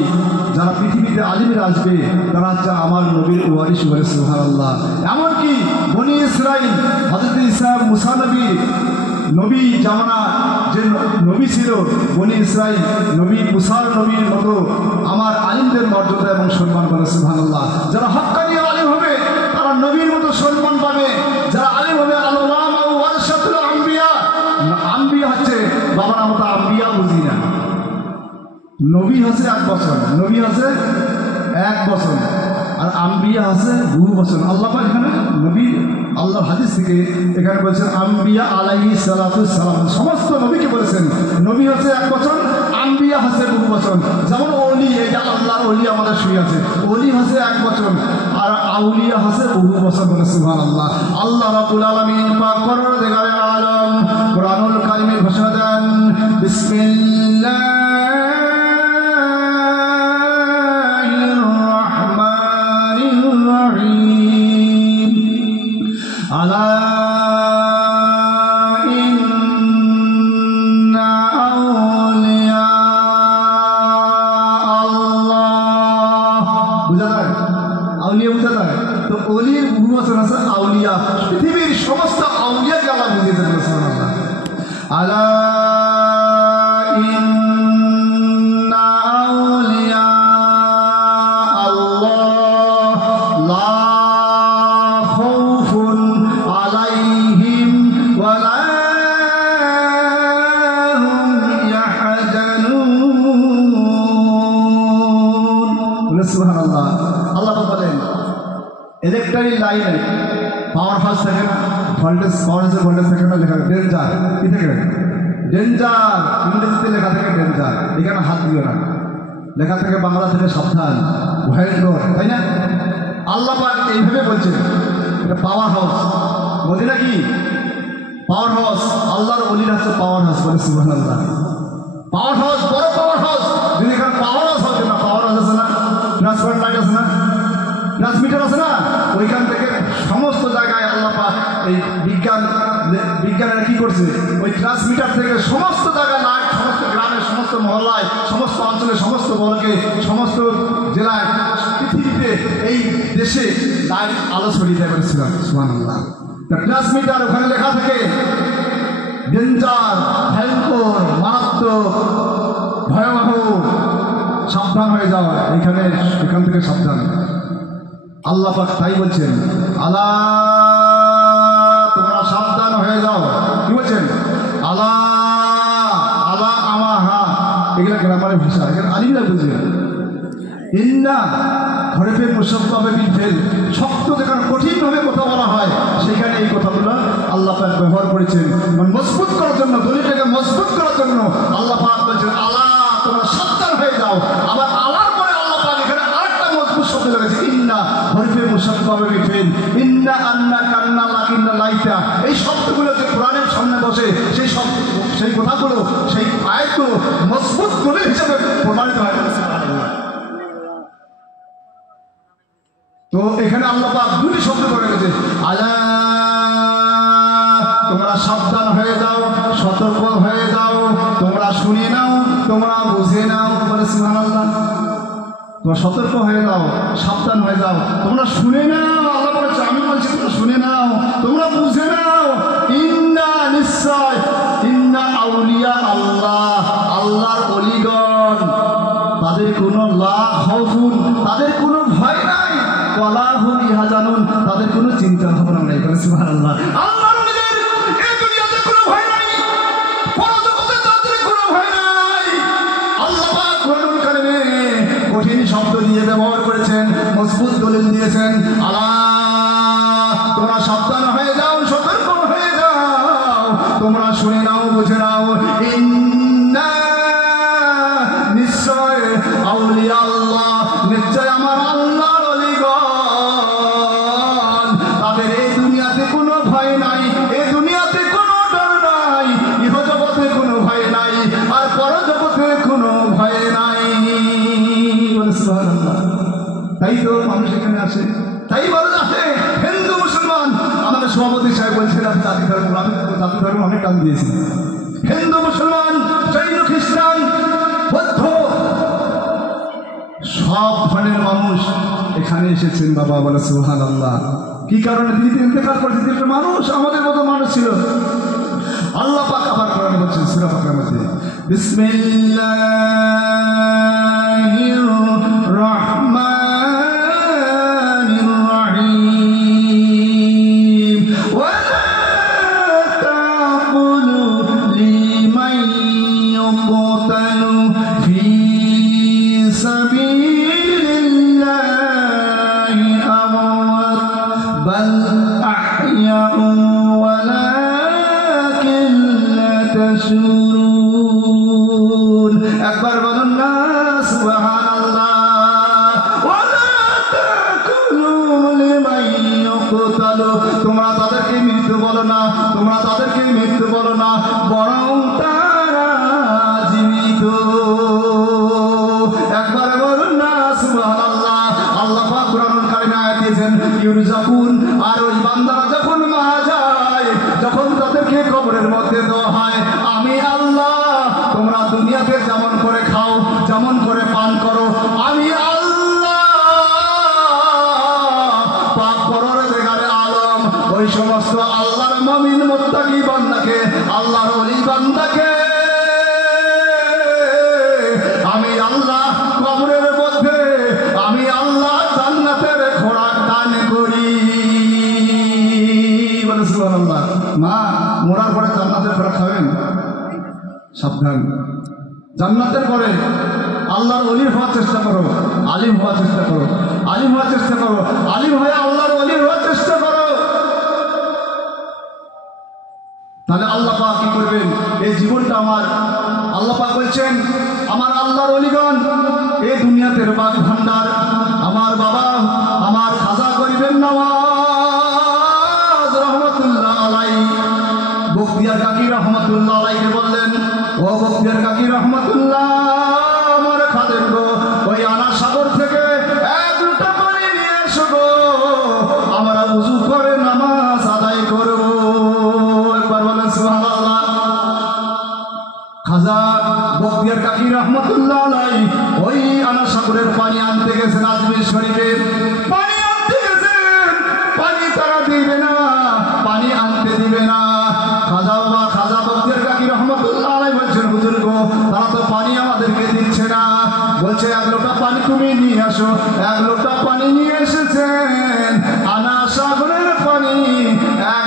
যারা পৃথিবীতে আলিমের আসবে তারা হচ্ছে আমার নবীর ওয়ারিস। বলে সুবহানাল্লাহ। এমনকি বনি ইসরাইল হযরত ঈসা মুসা নবী জামানা যে নবী ছিল বনি ইসরাইল, নবী মুসার নবীর মতো আমার আলিমদের মর্যাদা এবং সম্মান। করে সুবহানাল্লাহ। যারা হক্কানি আলিম হবে তারা নবীর মতো সম্মান পাবে। যারা আলিম হবে আল্লামা ওয়ারাসাতুল আম্বিয়া। আম্বিয়া হচ্ছে বাবার মতো আম্বিয়া বুঝি না। নবী হচ্ছে 1 বছর, নবী হচ্ছে 1 বছর, আর আম্বিয়া আছে বহু বছর। আল্লাহ পাক এখানে নবী আল্লাহর হাদিস থেকে এখানে বলছেন আম্বিয়া আলাইহিস সালাতুস সালাম। সমস্ত নবীকে বলেছেন নবী হচ্ছে 1 বছর, আম্বিয়া হচ্ছে বহু বছর। যেমন ওলি, এটা আল্লাহর ওলি আমাদের শুয়ে আছে, ওলি হচ্ছে 1 বছর আর আউলিয়া হচ্ছে বহু বছর। বলে সুবহানাল্লাহ। আল্লাহ রাব্বুল আলামিন পাক পরওয়ারদিগারে আলম কুরআনুল কারীমে ঘোষণা দেন বিসমিল্লাহির রাহমানির রহিম। আলা ইন্না আউলিয়া আল্লাহ। বুঝা যায়? আউলিয়া বুঝা যায় তো? ওলির বহু বছর আছে আউলিয়া। পৃথিবীর সমস্ত আউলিয়াকে আল্লাহ বুঝিয়েছেন। সুবহানাল্লাহ। আলা ইন্না আউলিয়া আল্লাহ লা খাউফুন আলাইহিম ওয়া লা হুম ইয়াহজানুন। সুবহানাল্লাহ। আল্লাহ বলেন ইলেকট্রিক লাইনে পাওয়ার হাউস থাকে না, ভোল্টেজ, পাওয়ার হাউসের ভোল্টেজ থাকে না, লেখা ডেঞ্জার। কি থাকে? ডেঞ্জার। ইংরেজিতে লেখা থাকে ডেঞ্জার, এখানে হাত দিও না। লেখা থেকে বাংলা থেকে সাবধান, ভয়ঙ্কর, তাই না? আল্লাহ পাক এইভাবে বলছেন এটা পাওয়ার হাউস। মদিনা কি পাওয়ার হাউস? আল্লাহর ওলির হচ্ছে পাওয়ার হাউস। বলে সুবহানাল্লাহ। পাওয়ার হাউস, বড় পাওয়ার হাউস। যদি এখানে পাওয়ার হাউস হবে না, পাওয়ার হাউস আছে না, ট্রান্সফার লাইট আছে না, ট্রান্সমিটার আছে না, ওইখান থেকে সমস্ত জায়গায় আল্লাহ পাক এই বিজ্ঞানীরা কি করছে, ওই ট্রান্সমিটার থেকে সমস্ত জায়গায় লাইট, সমস্ত গ্রামে, সমস্ত মহল্লায়, সমস্ত অঞ্চলে, সমস্ত বলকে, সমস্ত জেলায়, পৃথিবীতে, এই দেশে লাইট আলো ছড়িয়ে দেয়। বলেছিলাম সুবহানাল্লাহ। ট্রান্সমিটার ওখানে লেখা থাকে ডেঞ্জার, ভয়ঙ্কর, মারাত্মক, ভয়াবহ, সাবধান হয়ে যাওয়া। এখান থেকে সাবধান। আল্লাহ পাক তাই বলছেন আলা তোমরা সাবধান হয়ে যাও। কি বলছেন? আলা আলা আমাহা, এগুলো গ্রামারের ভাষা, এখানে আলিমরা বুঝবে। ইন্না হরফে মুসাব্বাবে বিল ফেল, শক্ত যেখানে কঠিনভাবে কথা বলা হয় সেখানে এই কথাগুলো আল্লাহ পাক ব্যবহার করেছেন। মানে মজবুত করার জন্য, দলিলটা শব্দগুলো যে কোরআনের সামনে বসে সেই কথাগুলো সেই আয়াতগুলো মজবুত দলিল হিসেবে প্রমাণিত হয়। তো এখানে আল্লাহ পাক দুটি শব্দ করে গেছে, আলা তোমরা সাবধান হয়ে যাও, সতর্ক হয়ে যাও, তোমরা শুনে নাও, তোমরা বুঝে নাও। বলে সুবহানাল্লাহ। তোমরা সতর্ক হয়ে যাও, সাবধান হয়ে যাও, তোমরা শুনে নাও। আল্লাহ বলেছে, আমি বলছি তোমরা শুনে নাও, তোমরা বুঝে নাও। ইন্না নিশ্চয়, ইন্না আউলিয়া আল্লাহ, আল্লাহর ওলিগণ, তাদের কোনো লা খাউফুন, তাদের কোনো ভয় নাই, ওয়ালা হুম ইয়াহজানুন, তাদের কোনো চিন্তা ভাবনা নাই। বলে সুবহানাল্লাহ। আল্লাহর ওলিদের এই দুনিয়াতে কোনো ভয় নাই, পরজগতে তাদের কোনো ভয় নাই। আল্লাহ পাক কোরআনুল কারীমে কঠিন শব্দ দিয়ে ব্যবহার করেছেন, মজবুত দলিল দিয়েছেন। আলা তোমরা সাবধান হয়ে যাও, সতর্ক হয়ে যাও, তোমরা শুনে নাও, বুঝে নাও। ইন্না নিশ্চয় আউলিয়া আল্লাহ, নিশ্চয় আমার আল্লাহর ওলিগণ, তাদের এই দুনিয়াতে কোনো ভয় নাই, এই দুনিয়াতে কোনো ডর নাই, ইহজগতে কোনো ভয় নাই, আর পরজগতে কোনো ভয় নাই। সুবহানাল্লাহ। তাই তো মানুষ এখানে আসে, তাই বলা আসে হিন্দু মুসলমান। আমাদের সভাপতি সাহেব বলছিলেন আমি জাতি ধর্ম অনেক টান দিয়েছি। হিন্দু মুসলমান, জৈন, খ্রিস্টান, বৌদ্ধ সব ধরনের মানুষ এখানে এসেছেন বাবা। বলে সুবহানাল্লাহ। কি কারণে? তিনি ইন্তেকাল করেছেন, একটা মানুষ, আমাদের মতো মানুষ ছিল। আল্লাহ পাক আবার কোরআনে বলছেন সূরা বাকারার মধ্যে, বিসমিল্লাহির রহমানির রহিম, ওয়ালা তাকুলু লিমান ইউকতালু ফি সাবিলিল্লাহি আমওয়াত বাল আহইয়াউ ওয়ালাকিন লা তাশউরুন। একবার বলুন না সুবহানাল্লাহ। ওয়ালা তাকুলু লিমান ইউকতালু, তোমরা তাদেরকে মৃত্যু বলো না, তোমরা তাদেরকে মৃত্যু বলো না, বরং তারা জীবিত। একবার বলুন না সুবহানাল্লাহ। আল্লাহ পাক কোরআনুল কারীমে আয়াত দিয়েছেন ইউরজাকুন, আর ওই বান্দারা যখন মারা যায়, যখন তাদেরকে কবরের মধ্যে দেওয়া হয়, আমি আল্লাহ তোমরা দুনিয়াতে যেমন করে খাও, যেমন করে পান করো, আমি আল্লাহ পাক পরওয়ারদিগারে আলম ওই সমস্ত আল্লাহর মুমিন মুত্তাকি বান্দাকে, আল্লাহর ওলি বান্দাকে আমি আল্লাহ কবরের মধ্যে, আমি আল্লাহ জান্নাতের খোরাক দান করি। বলে সুবহানাল্লাহ। মা, মরার পরে জান্নাতের খোরাক খাবেন? সাবধান। জান্নাতের পরে আল্লাহর ওলি হওয়ার চেষ্টা করো, আলিম হওয়ার চেষ্টা করো, আলিম হওয়ার চেষ্টা করো, আলিম হয়ে আল্লাহর ওলি হওয়ার চেষ্টা করো। তাহলে আল্লাহ পাক কি করবেন? এই জীবনটা আমার, আল্লাহ পাক বলছেন আমার আল্লাহর ওলিগণ এই দুনিয়াতে বাগ ভান্ডার। আমার বাবা, আমার খাজা গরিবের নওয়াজ রহমতুল্লাহ আলাইহি, বখতিয়ার কাকি রহমতুল্লাহ আলাইহি বললেন, ও বখতিয়ার কাকি রহমতুল্লাহ, আমার খাদেম গো, ওই আনা সাগর থেকে এক লোটা পানি নিয়ে এসো গো, আমরা উযু করে নামাজ আদায় করব। একবার বলেন সুবহানাল্লাহ। খাজা বখতিয়ার কাকি রহমতুল্লাহ আলাইহি ওই আনা সাগরের পানি আনতে গেছেন আজমির শরীফে, পানি আনতে গেছেন, পানি তারা দিবে না, পানি আনতে দিবে না। খাজা বখতিয়ার কাকি রহমতুল্লাহ আলাইহি বলছেন, হুজুর গো, তারা তো পানি আমাদেরকে দিচ্ছে না। বলছে এক লোটা পানি তুমি নিয়ে আসো। এক লোটা পানি নিয়ে এসেছেন, আনা সাগরের পানি, এক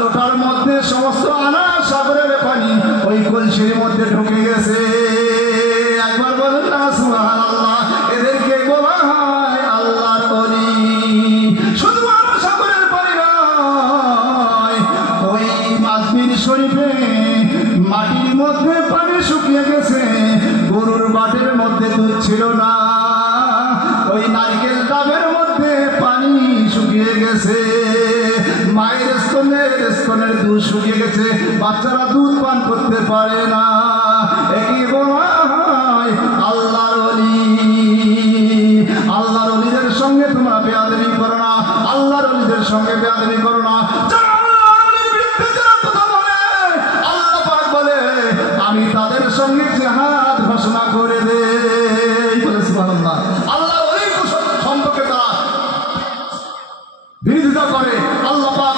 লোটার মধ্যে সমস্ত আনা সাগরের পানি ওই কলসির মধ্যে ঢুকে গেছে। একবার বলেন না সুবহানাল্লাহ। এদেরকে বলা হয় আল্লাহর ওলি। শুধু আনা সাগরের পানি নয়, ওই আজমির শরীফে মাটির মধ্যে পানি শুকিয়ে গেছে, গরুর বাটের মধ্যে দুধ ছিল না, ওই নারকেল ডাবের মধ্যে পানি পানি শুকিয়ে গেছে, মায়ের স্তনের দুধ শুকিয়ে গেছে, বাচ্চারা দুধ পান করতে পারে না। একই বলা হয় আল্লাহর ওলি। আল্লাহর ওলিদের সঙ্গে তোমরা বেয়াদবি করো না, আল্লাহর ওলিদের সঙ্গে বেয়াদবি করো না। আমি তাদের সঙ্গে জিহাদ ঘোষণা করে দেই। সুবহানাল্লাহ। আল্লাহ ওই সম্পর্কে তারা বিরোধিতা করে, আল্লাহ পাক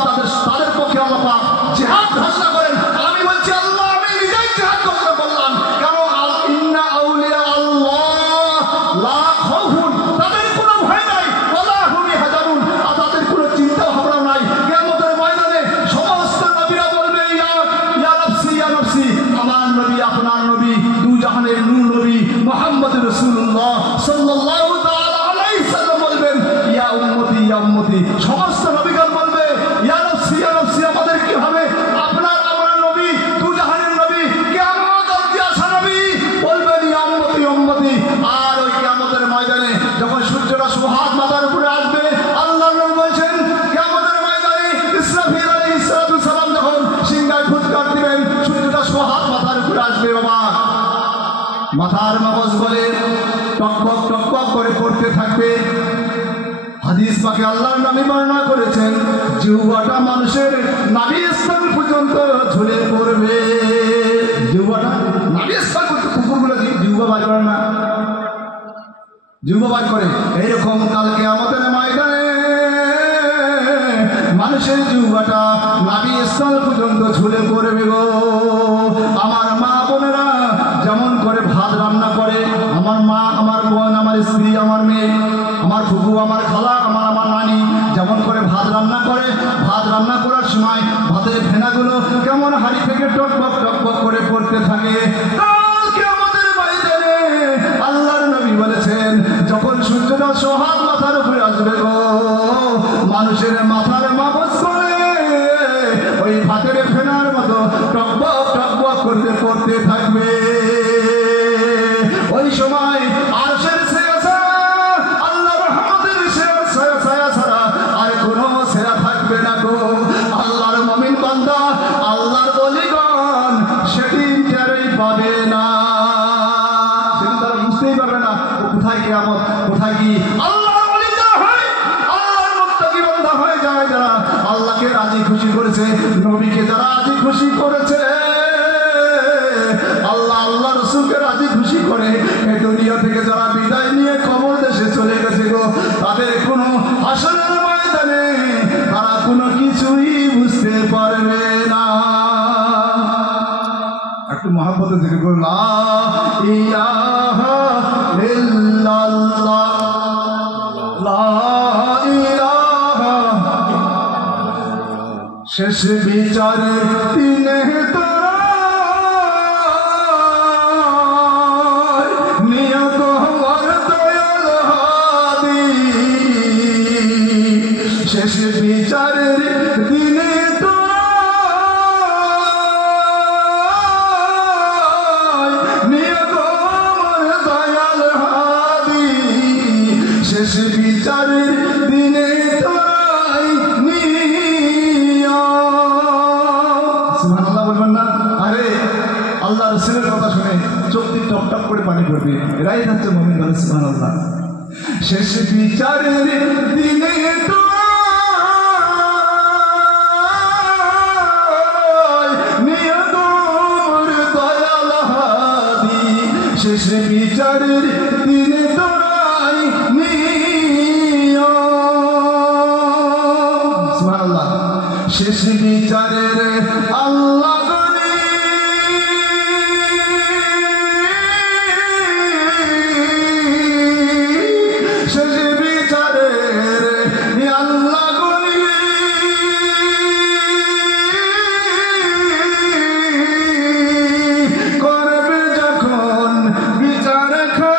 তাদের পক্ষে আল্লাহ পাক জিহাদ ঘোষণা করেন। আমি বলছি আল্লাহ, আমি নিজেই জিহাদ ঘোষণা করলাম। কেন? ইন্না আউলিয়া আল্লাহ লা খাউফুন, তাদের কোনো ভয় নাই, ওয়ালা হুম ইয়াহজানুন, আর তাদের কোনো চিন্তা ভাবনা নাই। কিয়ামতের ময়দানে সমস্ত নবীরা বলবে ইয়া নাফসি ইয়া নাফসি, আমার নবী আপনার নবী, দু জাহানের নূর নবী মুহাম্মদ রাসূলুল্লাহ সাল্লাল্লাহু তাআলা আলাইহি সাল্লাম বলবেন ইয়া উম্মতি ইয়া উম্মতি। সমস্ত নবীগণ বলবে ইয়া নাফসি ইয়া নাফসি, আমাদের কি হবে? আপনার আমার নবী, দু জাহানের নবী, কিয়ামত অবধি আসা নবী বলবেন ইয়া উম্মতি ইয়া উম্মতি। আর ওই কিয়ামতের ময়দানে যখন সূর্যটা সুবহাত মাথার উপরে আসবে, আল্লাহর নবী বলেন কিয়ামতের ময়দানে ইসরাফিল আলাইহিস সালাম যখন সিংহায় ফুৎকার দিবেন, সূর্যটা সুবহাত মাথার উপরে আসবে। বাবা, মাথার মগজ বলে টকবক টকবক করে পড়তে থাকবে। হাদিস পাকে আল্লাহর নবী বর্ণনা করেছেন, জিহ্বাটা মানুষের নাভিস্থল পর্যন্ত ঝুলে পড়বে। জিহ্বাটা নাভিস্থল পর্যন্ত, কুকুরগুলো জিহ্বা বার করে না, জিহ্বা বার করে। এইরকম কালকে আমাদের ময়দানে মানুষের জিহ্বাটা নাভিস্থল পর্যন্ত ঝুলে পড়বে গো। আমার মা বোনেরা যেমন করে ভাত রান্না করে, আমার মা, আমার বোন, আমার স্ত্রী, আমার মেয়ে, আমার ফুফু, আমার খালা, আমার নানি যেমন করে ভাত রান্না করে, ভাত রান্না করার সময় ভাতের ফেনাগুলো কেমন হাড়ি থেকে টকবক টকবক করে পড়তে থাকে। কালকে আমাদের বাড়িতে আল্লাহর নবী বলেছেন, যখন সূর্যটা সোহাগ মাথার উপরে আসবে গো, মানুষের মাথার মাবস করে ওই ভাতের ফেনার মতো টকবক টকবক করতে পড়তে থাকবে। ওই সময় আরশের ছায়া, আল্লাহর রহমতের ছায়া ছাড়া আর কোনো ছায়া থাকবে না গো। আল্লাহর মুমিন বান্দা, আল্লাহর ওলিগণ সেদিন টেরই পাবে না, সেদিন তারা বুঝতেই পারবে না কোথায় কিয়ামত, কোথায় কি। আল্লাহর ওলি যারা হয়, আল্লাহর মুত্তাকি বান্দা হয়ে যায় যারা আল্লাহকে রাজি খুশি করেছে, নবীকে যারা রাজি খুশি করেছে, আল্লাহ আল্লাহ রসুলকে রাজি খুশি করে এই দুনিয়া থেকে যারা বিদায় নিয়ে কবর দেশে চলে গেছে গো, তাদের কোনো হাসরের ময়দানে তারা কোনো কিছুই বুঝতে পারবে না। একটু মহাব্বতে থেকে বলুন লা ইলাহা ইল্লাল্লাহ, লা ইলাহা। শেষ বিচারের দিনে শেষ বিচারের দিনে দয়াল হাদি, শেষ বিচারের দিনে সুবহানাল্লাহ বলবেন না? আরে আল্লাহ রসুলের কথা শুনে চোখ দিয়ে টপ টপ করে পানি পড়বে। এরাই হচ্ছে মুমিন বলে সুবহানাল্লাহ। শেষ বিচারের দিনে শেষ বিচারের দিনে তোরাই নিও। সুবহানাল্লাহ। শেষ বিচারের আল্লাহ করবে যখন বিচার খা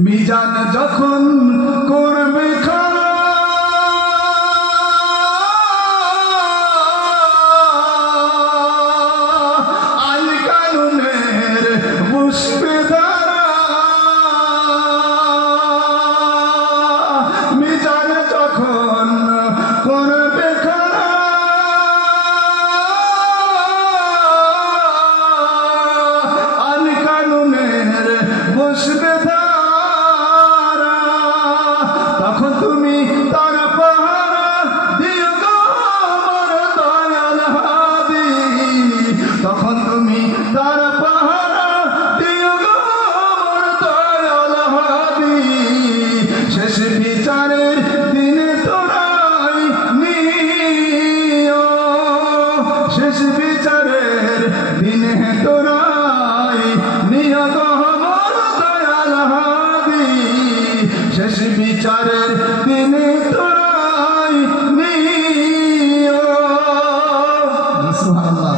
মিজান যখন করবে খাড়া আইন কানুনের পুষ্পে দ্বারা মিজান যখন করবে খাড়া আইন কানুনের পুষ্পে দ্বারা তখন তুমি তার পাহারা দিও গো আমার দয়াল হাদি তখন তুমি তার পাহারা দিও গো আমার দয়াল হাদি শেষ বিচারের দিনে তোরাই নিও শেষ বিচারের দিনে তোরাই নিও গো আমার দয়াল হাদি শেষ বিচারের দিনে তোরাই নিও সুবহানাল্লাহ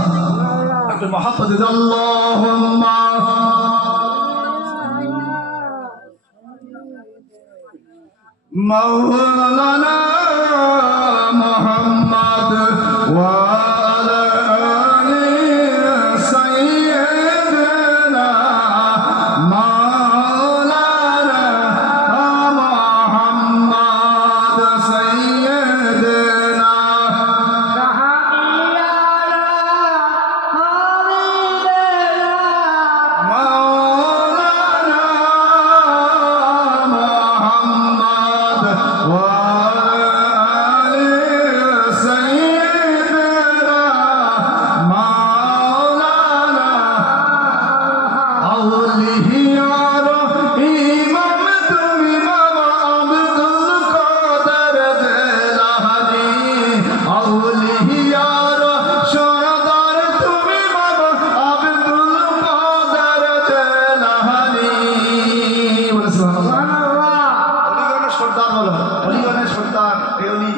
আপনি মহব্বত আল্লাহুম্মা মাওলানা মুহাম্মদ ওয়া আলা আলি সাইয়্যিদিনা মাওলানা মুহাম্মদ সাইয়্যিদিনা মাওলানা মুহাম্মদ ওয়া আলি সাইয়্যিদিনা মাওলানা আউলিয়ার ইমাম তুমি বাবা আব্দুল কাদের জিলানী আউলিয়ার সরদার তুমি বাবা আব্দুল কাদের জিলানী বলে সুবহানাল্লাহ অলিগণের সর্দার বলো অলিগণের সর্দার এই অলি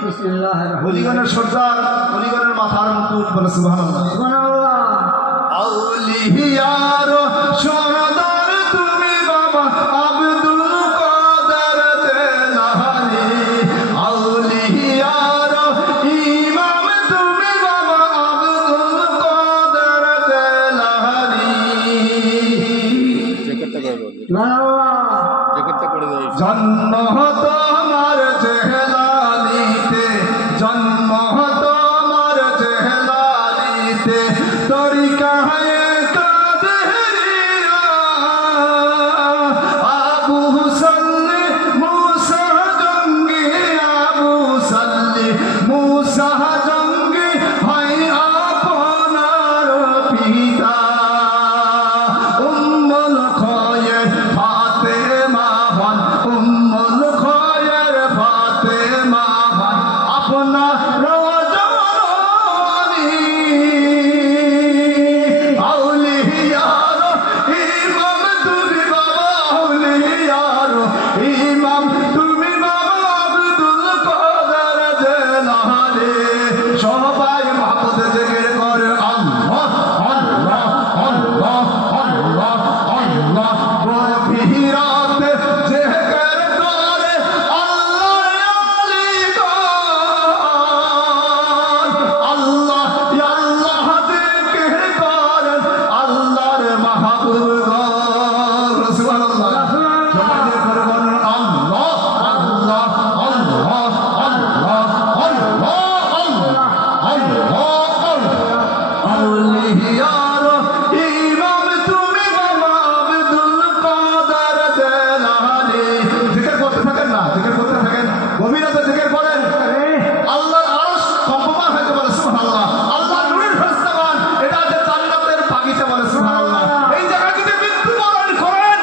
অলিগণের সর্দার অলিগণের মাথার মুকুট বলে সুবহানাল্লাহ আউলিয়ার সরদার তুমি বাবা আব্দুল কাদের জিলানী আউলিয়ার ইমাম তুমি বাবা আব্দুল কাদের জিলানী জ্যাকেটটা করে দাও জ্যাকেটটা করে দাও জন্ম তোমার জেহলালিতে জন্ম তোমার জেহলালিতে তরিকায়ে কাদেরিয়া আবু সাল্লি মুসা জঙ্গি আবু সাল্লি মুসা জঙ্গি হয় আপনার পিতা উম্মুল খয়ের ফাতেমা হন উম্মুল খয়ের ফাতেমা হন আপনার রজনী আউলিয়ার ইমাম তুমি বাবা আউলিয়ার ইমাম তুমি বাবা আব্দুল কাদের জিলানী সবাই মহব্বত জিকির করে আল্লাহ আল্লাহ আল্লাহ আল্লাহ আল্লাহ গভীর রাতে জিকির করে আল্লাহর আলিগণ আল্লাহ আল্লাহ জিকির করেন আল্লাহর মাহবুবগণ সুবহানাল্লাহ সবাই জিকির করেন আল্লাহ আল্লাহ আল্লাহ আল্লাহ আল্লাহ আল্লাহ আউলিয়ার ইমাম তুমি বাবা আব্দুল কাদের জিলানী জিকির করতে থাকেন না জিকির করতে থাকেন গভীর রাতে জিকির করেন আল্লাহর আরশ কম্পমান হতে বলে সুবহানাল্লাহ আল্লাহর নূরের ফেরেশতাগণ এটা হচ্ছে জান্নাতের বাগিচা বলে সুবহানাল্লাহ এই জায়গায় যদি মৃত্যুবরণ করেন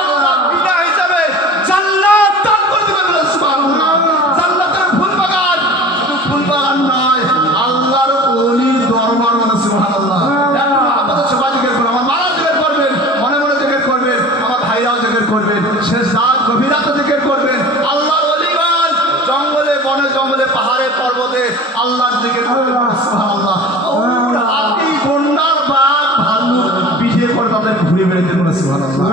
আল্লাহ বিনা হিসাবে জান্নাত দান করে দিবেন বলে সুবহানাল্লাহ জান্নাতের ফুল বাগান শুধু ফুল বাগান নয় আল্লাহর ওলির দরবার বলে সুবহানাল্লাহ আমাদের সবাই জিকির করবেন আমার মারা জিকির করবেন মনে মনে জিকির করবেন আমার ভাইরাও জিকির করবেন শেষ রাত গভীর রাতে জিকির করবেন আল্লাহর ওলিগণ জঙ্গলে বনে জঙ্গলে পাহাড়ে পর্বতে আল্লাহর জিকির করবেন সুবহানাল্লাহ আপনি গন্ডার বাঘ ভাল্লুক পিঠে করে তাদের ঘুরে বেড়াতে বলে সুবহানাল্লাহ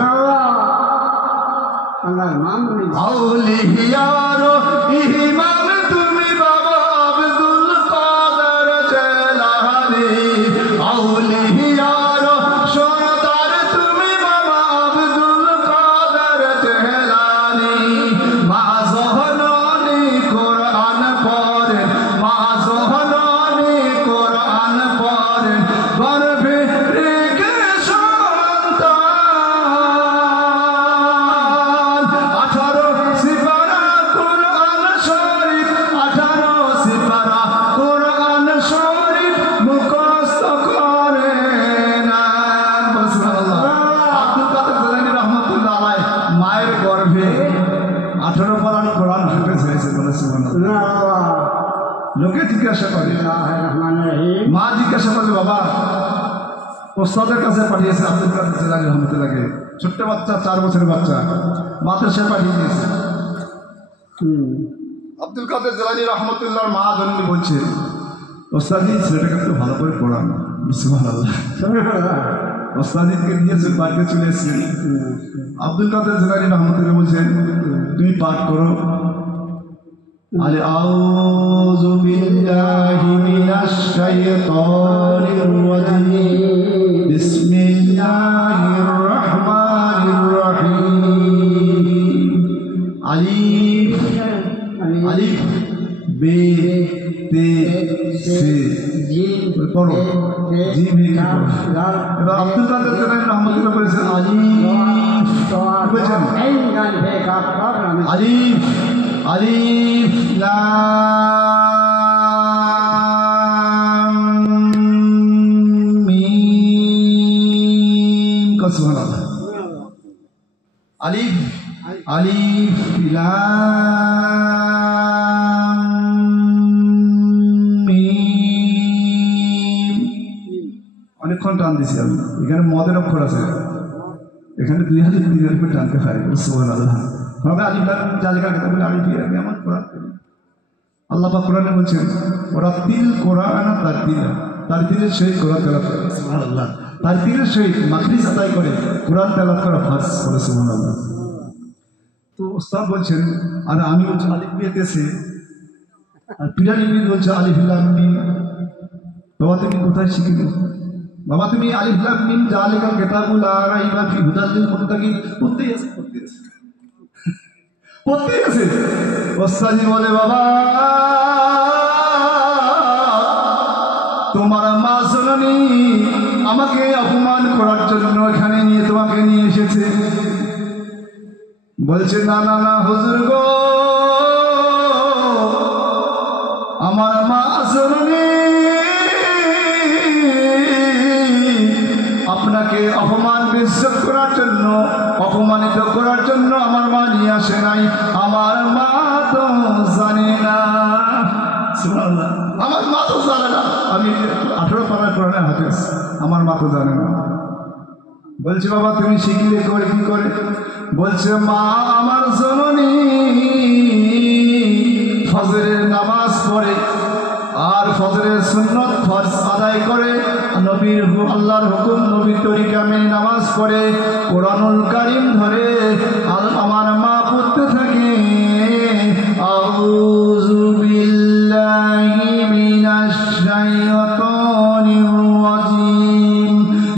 আউলিয়ার ইমাম তুমি বাবা আব্দুল কাদের জিলানী আউলিয়ার সরদার তুমি বাবা আব্দুল কাদের জিলানী মা জহরানি কোরআন পড়ে মা জহরানি কোরআন পড়ে গর্ভে রেখে সন্তান 18 সিপারা কোরআন শরীফ 18 সিপারা কোরআন শরীফ মুখস্থ করে না সুবহানাল্লাহ আব্দুল কাদের জিলানী রাহমাতুল্লাহ আলাইহি মায়ের গর্ভে 18 পারা কোরআন হাফেজ হয়েছে বলে সুবহানাল্লাহ লোকে জিজ্ঞাসা করে মা জিজ্ঞাসা করলে বাবা ওস্তাদের কাছে পাঠিয়েছে আব্দুল কাদের জিলানী রহমতুল্লাহকে ছোট্ট বাচ্চা 4 বছরের বাচ্চা মাদ্রাসায় পাঠিয়ে দিয়েছে আব্দুল কাদের জিলানী রহমতুল্লাহর মা জননী বলছে ওস্তাদি ছেলেটাকে একটু ভালো করে পড়ান সুবহানাল্লাহ ওস্তাদিকে নিয়ে বাড়িতে চলে এসেছেন আব্দুল কাদের জিলানী রহমতুল্লাহ বলছেন তুমি পাঠ করো আলে আউযু বিল্লাহি মিনাশ শাইতানির রাজিম বিসমিল্লাহির রহমানির রহিম আলিফ আলিফ বে তে সে পড়ো জি ভি পড়ো এবার আব্দুল কাদের জিলানী রহমতুল্লাহ বলেছেন আলিফ বুঝেছেন আলিফ আলিফ লাম মিম সুবহানাল্লাহ আলিফ আলিফ লাম মিম অনেকক্ষণ টান দিছি আমি এখানে মদের অক্ষর আছে এখানে 2000 টানতে হয় সুবহানাল্লাহ আমরা আলিফ লাম জালিকা কথা বলে আলিফ আমি আমার কোরআন করি আল্লাহ পাক কোরআনে বলেন ওরা তিল কোরআন তারতিলের সহিত কোরআন তেলাওয়াত করে সুবহানাল্লাহ তারতিলের সহিত মাখরিজ আদায় করে কোরআন তেলাওয়াত করা ফরজ বলে সুবহানাল্লাহ তো ওস্তাদ বলছেন আর আমি বলছি আলিফ পেতেছে আর পিরানি বলছে আলিফ লাম মিম বাবা তুমি কোথায় শিখলে বাবা তুমি আলিফ লাম মিম জালিকা কিতাবুল লা রাইবা ফি হুদাল লিল মুত্তাকিন পড়তেই আছে ওস্তাদি বলে বাবা তোমার মা জননী আমাকে অপমান করার জন্য এখানে নিয়ে তোমাকে নিয়ে এসেছে বলছে না না না হুজুর গো আমার মা জননী আপনাকে অপমান বিশ্বস্ত করার জন্য অপমানিত করার জন্য আমার মা নিয়ে আসে নাই আমার মা তো জানে না সুবহানাল্লাহ আমার মা তো জানে না আমি 18 পারা কোরআনের হাফেজ আমার মা তো জানে না বলছে বাবা তুমি শিখলে করে কি করে বলছে মা আমার জননী ফজরের নামাজ পড়ে আর ফজরের সুন্নত ফরজ আদায় করে নবীর আল্লাহর হুকুম নবীর তরিকা মেনে নামাজ পড়ে কোরআনুল কারীম ধরে আমার মা পড়তে থাকে